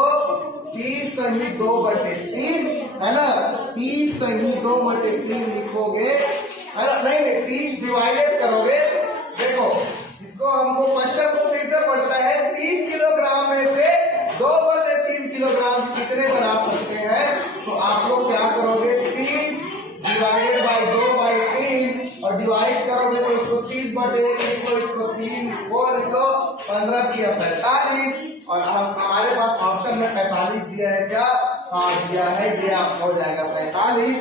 30 सही 2/3, है ना। 30 सही 2/3 लिखोगे, है ना। नहीं, 30 डिवाइडेड करोगे। देखो इसको हमको क्वेश्चन को फिर से पढ़ना है। 30 किलोग्राम में से 2/3 किलोग्राम कितने बना सकते हैं। तो आप लोग क्या करोगे, 30 डिवाइडेड बाई 2/3 और डिवाइड करोगे तो इसको 30/1 लिखो, इसको 3 4 लिख लो, 15 की 45। और हमारे पास ऑप्शन में 45 दिया है क्या, हाँ दिया है, ये आपका हो जाएगा 45।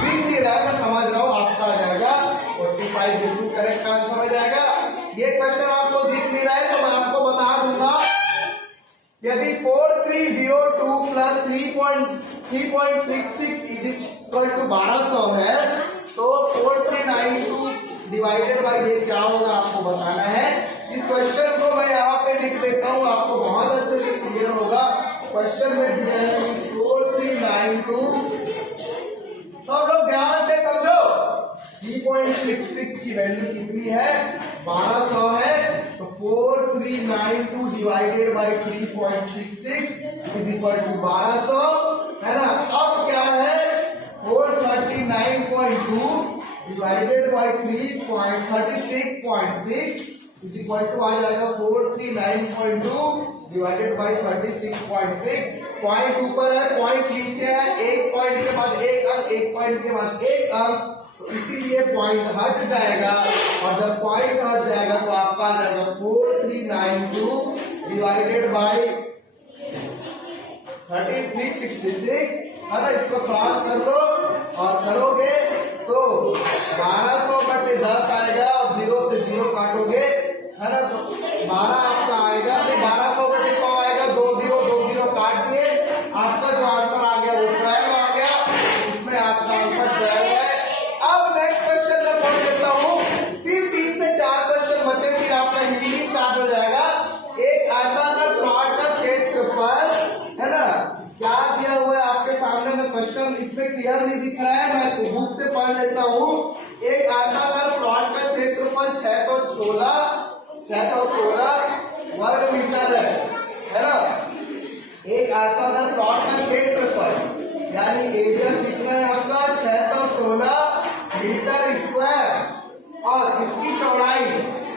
दिख नहीं रहा है, मैं समझ रहा हूँ, आपका आ जाएगा 45, बिल्कुल करेक्ट आंसर हो जाएगा। ये क्वेश्चन आपको दिख नहीं रहा है तो मैं आपको बता दूंगा, यदि 4302 प्लस 3.66 इज इक्वल टू 1200 है, तो 4392 डिवाइडेड बाई ये क्या होगा आपको बताना है। इस क्वेश्चन को मैं यहाँ पे लिख देता हूँ, आपको बहुत अच्छे से क्लियर होगा। क्वेश्चन में दिया है 4392, सब लोग ध्यान से समझो, 3.66 की वैल्यू कितनी है, 1200 है। तो 4392 divided by 3.66 is equal to 1200, है ना। अब क्या है, 439.2 divided by 3.36.6 is equal to आ जाएगा 439.2 डिवाइडेड बाई 36.6। पॉइंट ऊपर है, पॉइंट नीचे है, एक पॉइंट के बाद एक अंक, एक पॉइंट के बाद एक अंक, तो इसीलिए पॉइंट हट जाएगा। और जब पॉइंट हट जाएगा तो आपका आ जाएगा 4392 डिवाइडेड बाई 3366, है ना। इसको सॉल्व कर लो और करोगे तो 1200/10 आएगा, और 0 से 0 काटोगे, है ना, तो 12 आपका आएगा। 1200/100 आएगा, 2 0 काट दिए, आपका जो आंसर आ गया वो 12 आ गया। इसमें आपका आंसर 12 है। अब नेक्स्ट क्वेश्चन मैं पढ़ देता हूँ, फिर 3 से 4 क्वेश्चन बचे, फिर आपका हिंदी स्टार्ट हो जाएगा। एक आयताकार प्लॉट का क्षेत्रफल, है ना, क्या दिया हुआ है आपके सामने में क्वेश्चन, इसमें क्लियर नहीं दिख रहा है, मैं बुक से पढ़ लेता हूँ। एक आयताकार प्लॉट का क्षेत्रफल 616 वर्ग मीटर है ना। एक आयताकार प्लॉट का क्षेत्रफल यानी एरिया कितना है आपका, 616 मीटर स्क्वायर, और इसकी चौड़ाई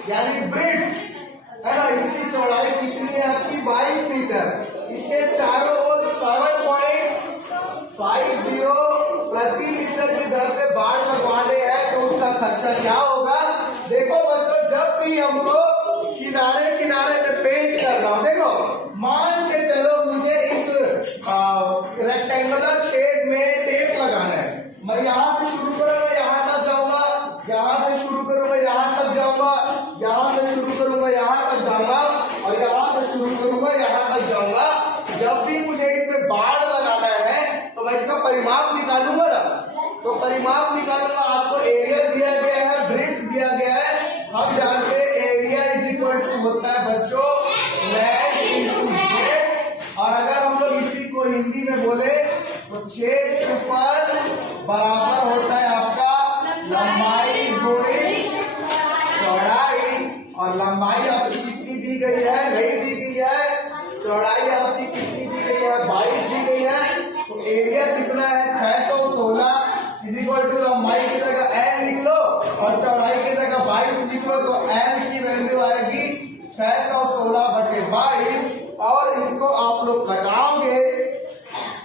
यानी ब्रेड्थ, है ना, इसकी चौड़ाई कितनी है आपकी, 22 मीटर। इसके चारों ओर 7.50 प्रति मीटर की दर से बाढ़ लगवाने हैं, तो उसका खर्चा क्या होगा। देखो बच्चों, जब भी हमको किनारे किनारे में पेंट कर रहा हूं, देखो मान के चलो मुझे इस रेक्टेंगुलर शेप में टेप लगाना है, मैं यहाँ से शुरू करूंगा, यहाँ तक जाऊंगा, यहाँ से शुरू करूंगा, यहाँ तक जाऊंगा, यहाँ से शुरू करूंगा, यहाँ तक जाऊंगा, और यहाँ से शुरू करूंगा, यहाँ तक जाऊंगा। जब भी मुझे इसमें बाढ़ लगाना है तो मैं इसका परिमाप निकालूंगा ना, तो परिमाप निकालूंगा, आपको एरिया दिया गया है, ब्रेड्थ दिया गया है। हम जानते हैं एरिया इज इक्वल टू होता है बच्चों लेंथ इनटू ब्रेड्थ, और अगर हम लोग इसी को हिंदी में बोले तो क्षेत्रफल बराबर होता है आपका लंबाई गुणित चौड़ाई। और लंबाई आपकी कितनी दी गई है, नहीं दी गई है, चौड़ाई आपकी कितनी दी गई है, 22 दी गई है। तो एरिया कितना है, 616 इज इक्वल टू लंबाई की जगह l लिख लो और चौड़ाई की जगह 22 लिख लो, तो l की वैल्यू आएगी 616/22। और इसको आप लोग घटाओगे,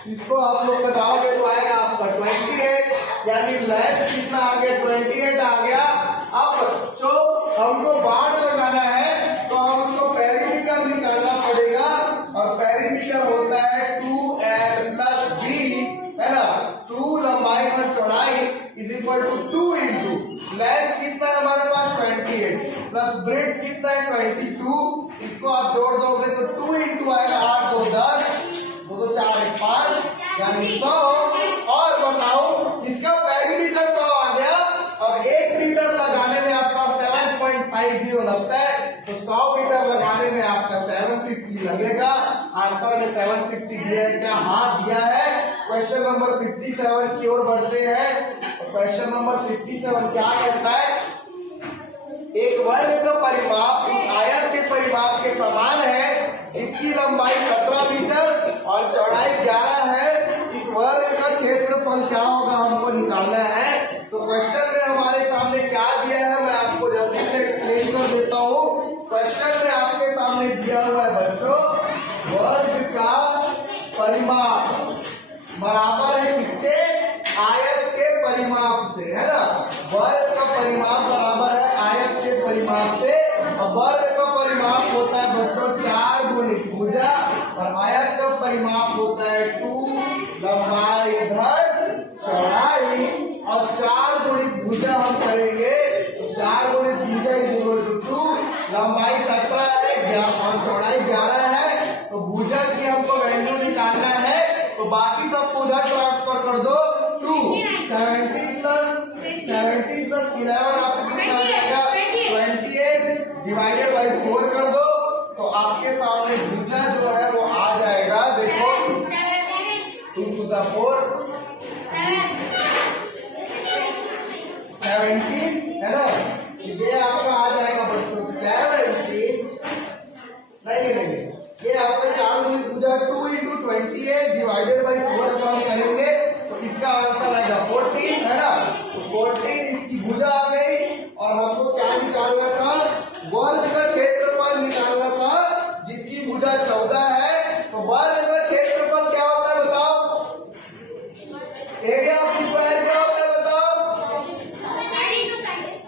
इसको आप लोग घटाओगे तो आएगा आपका 28, यानी लेंथ कितना आ गया, 28 आ गया। अब जो हमको बाढ़ लगाना है तो हम उसको पेरीमीटर निकालना पड़ेगा, और पेरीमीटर होता है 2l + b, है ना। 2 लंबाई और चौड़ाई is equal to 2 into length कितना है हमारे पास 28 प्लस ब्रेड्थ कितना है 22। इसको आप जोड़ दोगे तो 2 इंटू आएगा 8 2 10, 2 2 4 1 5, यानी 100। और बताओ इसका पेरीमीटर 100 आ गया। अब 1 मीटर लगाने में आपका 7.50 लगता है, तो 100 मीटर लगाने में आपका 750 लगेगा। आंसर में 750 दिया है क्या? हाँ दिया है। क्वेश्चन नंबर 57 की ओर बढ़ते हैं। क्वेश्चन नंबर 57 क्या कहता है? एक वर्ग का परिमाप उस आयत के परिमाप के समान है जिसकी लंबाई 17 मीटर और चौड़ाई 11 है। इस वर्ग का क्षेत्रफल क्या होगा हमको निकालना है। तो क्वेश्चन में हमारे सामने क्या दिया है मैं आपको जल्दी से एक्सप्लेन कर देता हूँ। क्वेश्चन में आपके सामने दिया हुआ है बच्चों, वर्ग का परिमाप बराबर है किसके? आयत के परिमाप से, है ना। वर्ग का परिमाप बराबर है आयत के परिमाप से। अब वर्ग का परिमाप होता है बच्चों 4 गुणित भुजा और आयत का परिमाप होता है 2 लंबाई इधर चौड़ाई। और 4 गुणित भुजा हम करेंगे तो 4 गुणित भुजा इक्वल टू 2, लंबाई 17 है और चौड़ाई 11 है। तो भुजा की हमको वैल्यू निकालना है, तो बाकी सब को उधर ट्रांसफर कर दो। 2 17 प्लस 11 आपको कितना आ जाएगा? 28 डिवाइडेड बाई 4 कर दो, तो आपके सामने भुजा जो है वो आ जाएगा। देखो 2 to the 4 17 है ना। ये आपका आ जाएगा बच्चों 17। नहीं, ये आपका 4 गुणित भुजा 2 into 28 डिवाइडेड बाई 4 हम करेंगे तो इसका आंसर आएगा 14, है ना। तो 14 इसकी भुजा आ गई। और हमको क्या निकालना था? वर्ग का क्षेत्रफल निकालना था जिसकी भुजा 14 है। तो वर्ग का क्षेत्रफल क्या होता है बताओ? एरिया ऑफ स्क्वायर क्या होता है बताओ?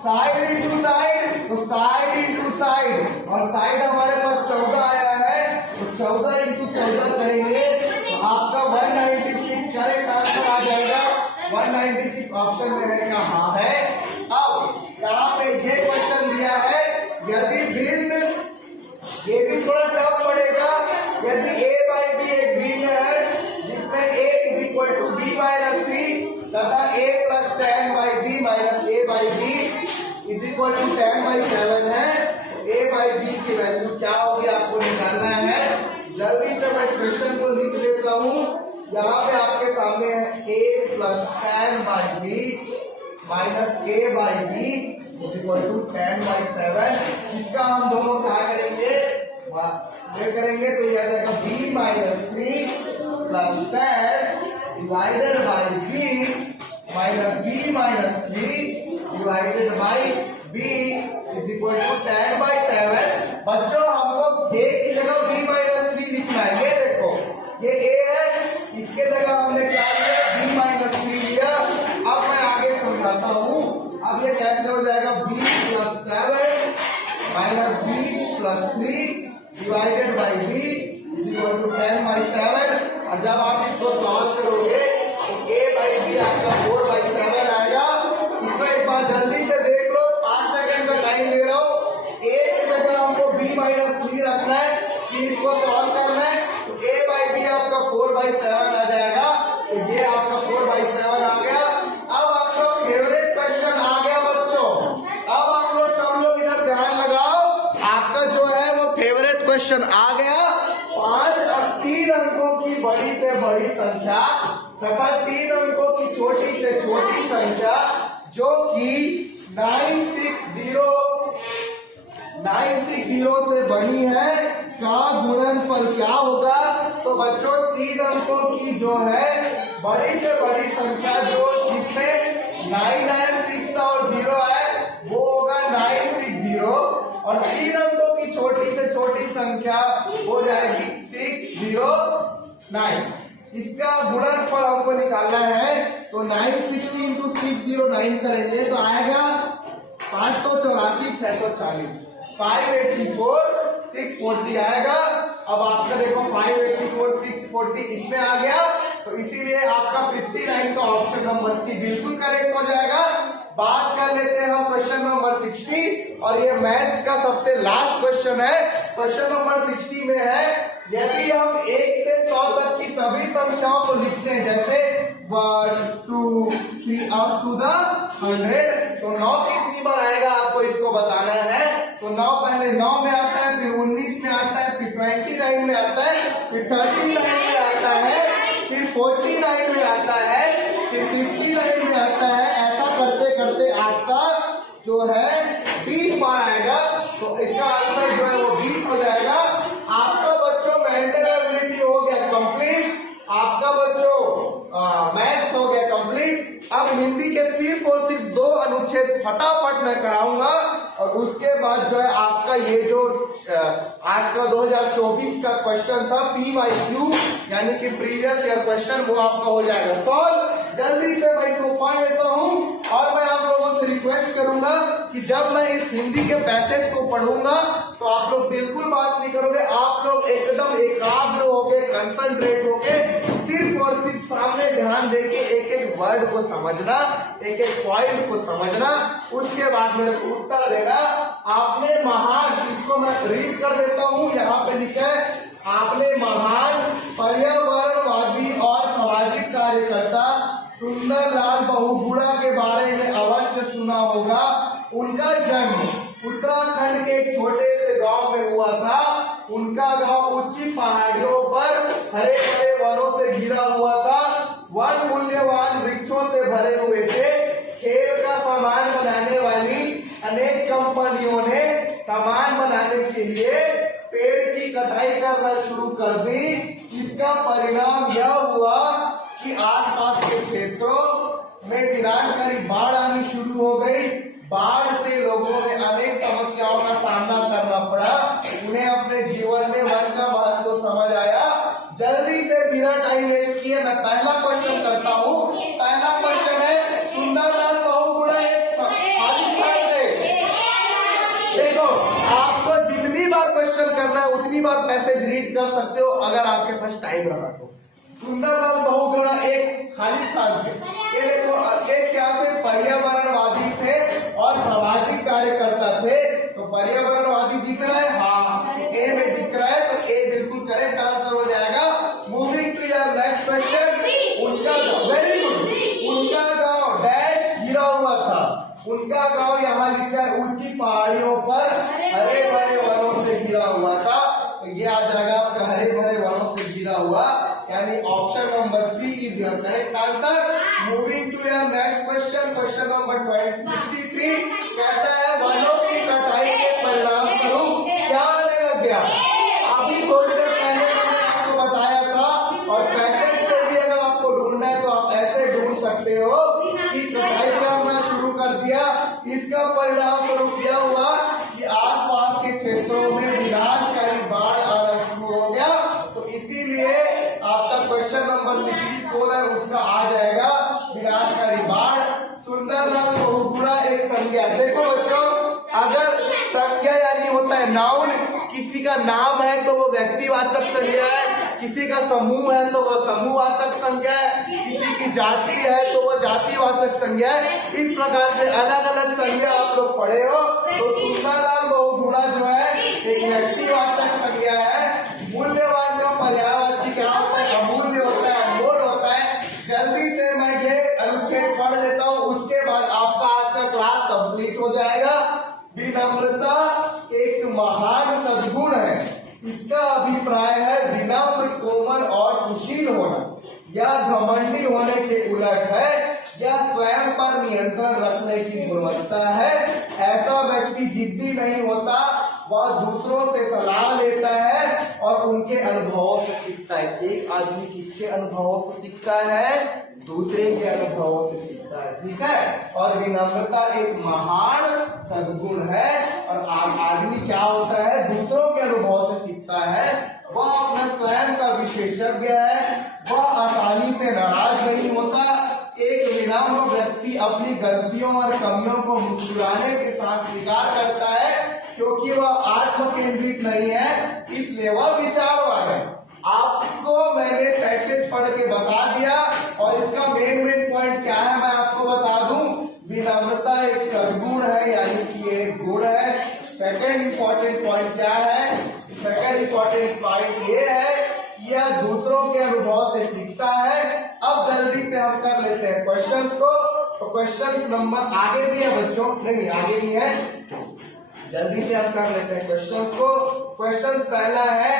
Side into side. तो साइड इंटू साइड, और साइड हमारे पास 14 आया है, तो 14 इंटू 14 करेंगे तो आपका 196 करेक्ट आंसर आ जाएगा। 196 ऑप्शन में है क्या? हाँ है। अब यहाँ पे ये क्वेश्चन दिया है, यदि भिन्न, ये भी थोड़ा टफ पड़ेगा, यदि a by b एक भिन्न है जिसमें a is equal to b minus 3 तथा a plus 10 by b minus a by b is equal to 10 by 7 है, a by b की वैल्यू क्या होगी आपको निकालना है। जल्दी से मैं क्वेश्चन को लिख देता हूँ। यहाँ पे आपके सामने है a plus 10 by b minus a by b is equal to 10 by 7। इसका हम दोनों क्या करेंगे? ये करेंगे तो ये आ जाएगा b minus 3 plus 10 divided by b minus b minus 3 divided by b is equal to 10 by 7। बच्चों हमको a की जगह b minus 3 लिखना है। ये देखो ये a है, इसके जगह हमने क्या लिया? b minus 3 लिया। अब मैं आगे समझाता हूँ। अब ये कैसे हो जाएगा? b plus 7 minus b plus 3 divided by b is equal to 10 by 7। और जब आप इसको सॉल्व करोगे तो a by b आपका 4 by 7 आएगा। इसको एक बार जल्दी से देख लो, 5 सेकंड का टाइम दे रहा हूँ। a की जगह हमको b minus 3 रखना है, फिर इसको सॉल्व करना है, तो a by b आपका 4 by 7 आ जाएगा। तो ये आपका 4 by 7 आ गया। अब आपका फेवरेट क्वेश्चन आ गया बच्चों। अब आप लोग सब लोग इधर ध्यान लगाओ, आपका जो है वो फेवरेट क्वेश्चन आ गया। 5 और 3 अंकों की बड़ी से बड़ी संख्या तथा 3 अंकों की छोटी से छोटी संख्या जो कि 960 से बनी है का गुणनफल क्या होगा। तो बच्चों 3 अंकों की जो है बड़ी से बड़ी संख्या जो जिसमें 996 और 0 है वो होगा 960, और 3 अंकों की छोटी से छोटी संख्या हो जाएगी 609। इसका गुणनफल हमको निकालना है, तो 960 इंटू 609 करेंगे तो आएगा 584 640, 584 640 आएगा। अब आपका देखो 584 640 इसमें आ गया, तो इसीलिए आपका 59 का ऑप्शन नंबर सी बिल्कुल करेक्ट हो जाएगा। बात कर लेते हैं हम क्वेश्चन नंबर 60 और ये मैथ्स का सबसे लास्ट क्वेश्चन है। क्वेश्चन नंबर 60 में है यदि हम 1 से 100 तक की सभी संख्याओं को लिखते हैं जैसे 1 2 3 अप टू द 100 तो 9 कितनी बार आएगा आपको इसको बताना है। तो 9 पहले 9 में आता है, फिर 19 में आता है, फिर 29 में आता है, फिर 39 में आता है, फिर 49 में आता है, फिर 59 में आता है। ऐसा करते करते आपका जो है 20 बार आएगा। तो इसका आंसर जो है वो 20 हो जाएगा। आपका बच्चों मेंटल एबिलिटी हो गया कंप्लीट, आपका बच्चों मैथ्स हो गया कंप्लीट। अब हिंदी के सिर्फ और सिर्फ 2 अनुच्छेद फटाफट मैं कराऊंगा और उसके बाद जो है आपका ये जो आज का 2024 का क्वेश्चन था PYQ यानी कि प्रीवियस ईयर क्वेश्चन वो आपका हो जाएगा सॉल्व। जल्दी से मैं इसको पढ़ लेता हूँ और मैं आप लोगों से रिक्वेस्ट करूंगा कि जब मैं इस हिंदी के पैसेज को पढ़ूंगा तो आप लोग बिल्कुल बात नहीं करोगे, आप लोग एकदम एकाग्र होके कंसंट्रेट होके सिर्फ और सिर्फ सामने ध्यान देके एक एक वर्ड को समझना, एक एक पॉइंट को समझना, उसके बाद मेरे को उत्तर देना। आपने महान, इसको मैं रीड कर देता हूँ, यहाँ पे लिखा है आपने महान पर्यावरणवादी और सामाजिक कार्यकर्ता सुंदरलाल बहुगुणा के बारे में अवश्य सुना होगा। उनका जन्म उत्तराखंड के एक छोटे से गांव में हुआ था। उनका गांव ऊंची पहाड़ियों पर हरे भरे वनों से घिरा हुआ था। वन मूल्यवान वृक्षों से भरे हुए थे। खेल का सामान बनाने वाली अनेक कंपनियों ने सामान बनाने के लिए पेड़ की कटाई करना शुरू कर दी। इसका परिणाम यह हुआ कि आसपास के क्षेत्रों में विनाशकारी बाढ़ आनी शुरू हो गई। बाढ़ से लोगों ने अनेक समस्याओं का सामना करना पड़ा। उन्हें अपने जीवन में वन का महत्व समझ आया। जल्दी से बिना टाइम वेस्ट किए मैं पहला क्वेश्चन करता हूँ। पहला क्वेश्चन है सुंदरलाल बहुगुणा एक खाली स्थान थे। देखो आपको जितनी बार क्वेश्चन करना है उतनी बार मैसेज रीड कर सकते हो अगर आपके पास टाइम रहा तो। सुंदरलाल बहुगुणा एक खाली स्थान थे। ये देखो एक क्या थे, पर्यावरणवादी थे और सामाजिक कार्यकर्ता थे। तो पर्यावरणवादी दिख रहा है, हाँ ए में दिख रहा है, तो ए बिल्कुल करेक्ट आंसर हो जाएगा। Moving to your next question. उनका वेरी गुड, उनका गांव डैश घिरा हुआ था। उनका गांव यहाँ लिखा है ऊंची पहाड़ियों पर हरे भरे वनों से घिरा हुआ था। तो ये आ जाएगा आपका हरे भरे वनों से घिरा हुआ, यानी option number C is your correct answer. Moving to your next question, question number 63 कहता है वनों की कटाई के परिणाम स्वरूप क्या आने लग गया। अभी थोड़ी देर पहले मैंने आपको बताया था और पैकेज से भी अगर आपको ढूंढना है तो आप ऐसे ढूंढ सकते हो कि कटाई करना शुरू कर दिया। इसका परिणाम स्वरूप यह हुआ कि आसपास के क्षेत्रों में विनाशकारी बाढ़ आना शुरू हो गया। तो इसीलिए आपका क्वेश्चन नंबर 64 है, उसका आ जाएगा विनाशकारी बाढ़। सुंदरलाल बहुगुणा एक संज्ञा। देखो बच्चों अगर संज्ञा यानी होता है नाउन, किसी का नाम है तो वो व्यक्तिवाचक संज्ञा है, किसी का समूह है तो वो समूहवाचक संज्ञा है, किसी की जाति है तो वो जातिवाचक संज्ञा है। इस प्रकार से अलग अलग संज्ञा आप लोग पढ़े हो। तो सुंदरलाल बहुगुणा जो है एक व्यक्तिवाचक संज्ञा है। मूल्यवान का पर्यायवाची क्या होता है, अमूल्य होता है, अनमोल होता है। जल्दी से मैं ये अनुच्छेद पढ़ लेता हूँ, उसके बाद आपका आज का क्लास कंप्लीट हो जाएगा। विनम्रता एक महान सद्गुण है। इसका अभिप्राय है विनम्र, कोमल और सुशील होना। यह घमंडी होने के उलट है। यह स्वयं पर नियंत्रण रखने की गुणवत्ता है। ऐसा व्यक्ति जिद्दी नहीं होता, वह दूसरों से सलाह लेता है और उनके अनुभवों से सीखता है। एक आदमी किसके अनुभवों से सीखता है, दूसरे के अनुभवों से सीखता है, ठीक है। और विनम्रता एक महान सद्गुण है और आदमी क्या होता है, दूसरों के अनुभव से सीखता है। वह अपना स्वयं का विशेषज्ञ है। वह आसानी से नाराज नहीं होता। एक विनम्र व्यक्ति अपनी गलतियों और कमियों को मुस्कुराने के साथ स्वीकार करता है, क्योंकि वह आत्म केंद्रित नहीं है, इसलिए वह विचारवान है। आपको मैंने पैसेज पढ़ के बता दिया और इसका मेन पॉइंट क्या है मैं आपको बता दूं। विनम्रता इंपॉर्टेंट पॉइंट क्या है? सेकंड इंपॉर्टेंट पॉइंट ये है कि यह दूसरों के अनुभव से सीखता है। अब जल्दी से हम कर लेते हैं क्वेश्चंस को। तो क्वेश्चन नंबर आगे भी है बच्चों, नहीं आगे भी है, जल्दी से हम कर लेते हैं क्वेश्चंस को। क्वेश्चन पहला है,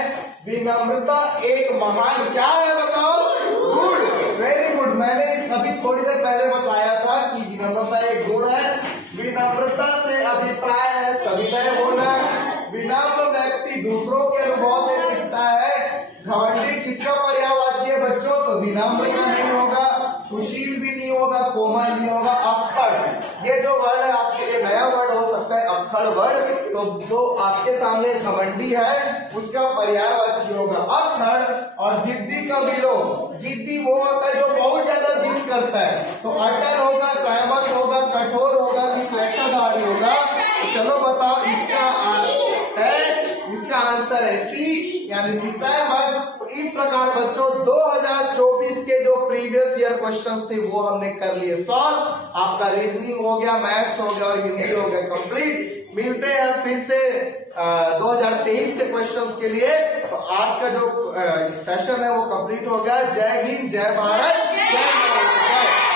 विनम्रता एक महान क्या है बताओ? Good, very good. मैंने अभी थोड़ी देर पहले बताया था कि विनम्रता एक गुण है। विनम्रता से अभिप्राय है सविनय होना। विनम्र व्यक्ति दूसरों के अनुभव से सीखता है। घमंडी किसका पर्यायवाची है बच्चों? तो विनम्र का नहीं होगा, सुशील भी नहीं होगा, कोमल नहीं होगा, अक्खड़। ये जो वर्ड है आपके लिए नया वर्ड हो सकता है, अक्खड़ वर्ड। तो जो आपके सामने घमंडी है उसका पर्यायवाची होगा अक्खड़। और जिद्दी का विलोम, जिद्दी वो होता है जो बहुत ज्यादा जिद करता है। तो अटल होगा, सहमत होगा, कठोर होगा, विश्लेषणधारी होगा। तो चलो बताओ इसका आंसर है सी, यानी कि सहमत। तो इस प्रकार बच्चों 2024 के जो प्रीवियस ईयर क्वेश्चंस थे वो हमने कर लिए सॉल्व। आपका रीजनिंग हो गया, मैथ्स हो गया और हिंदी हो गया कंप्लीट। मिलते हैं फिर से 2023 के क्वेश्चंस के लिए। तो आज का जो सेशन है वो कंप्लीट हो गया। जय हिंद, जय भारत, जय भारत।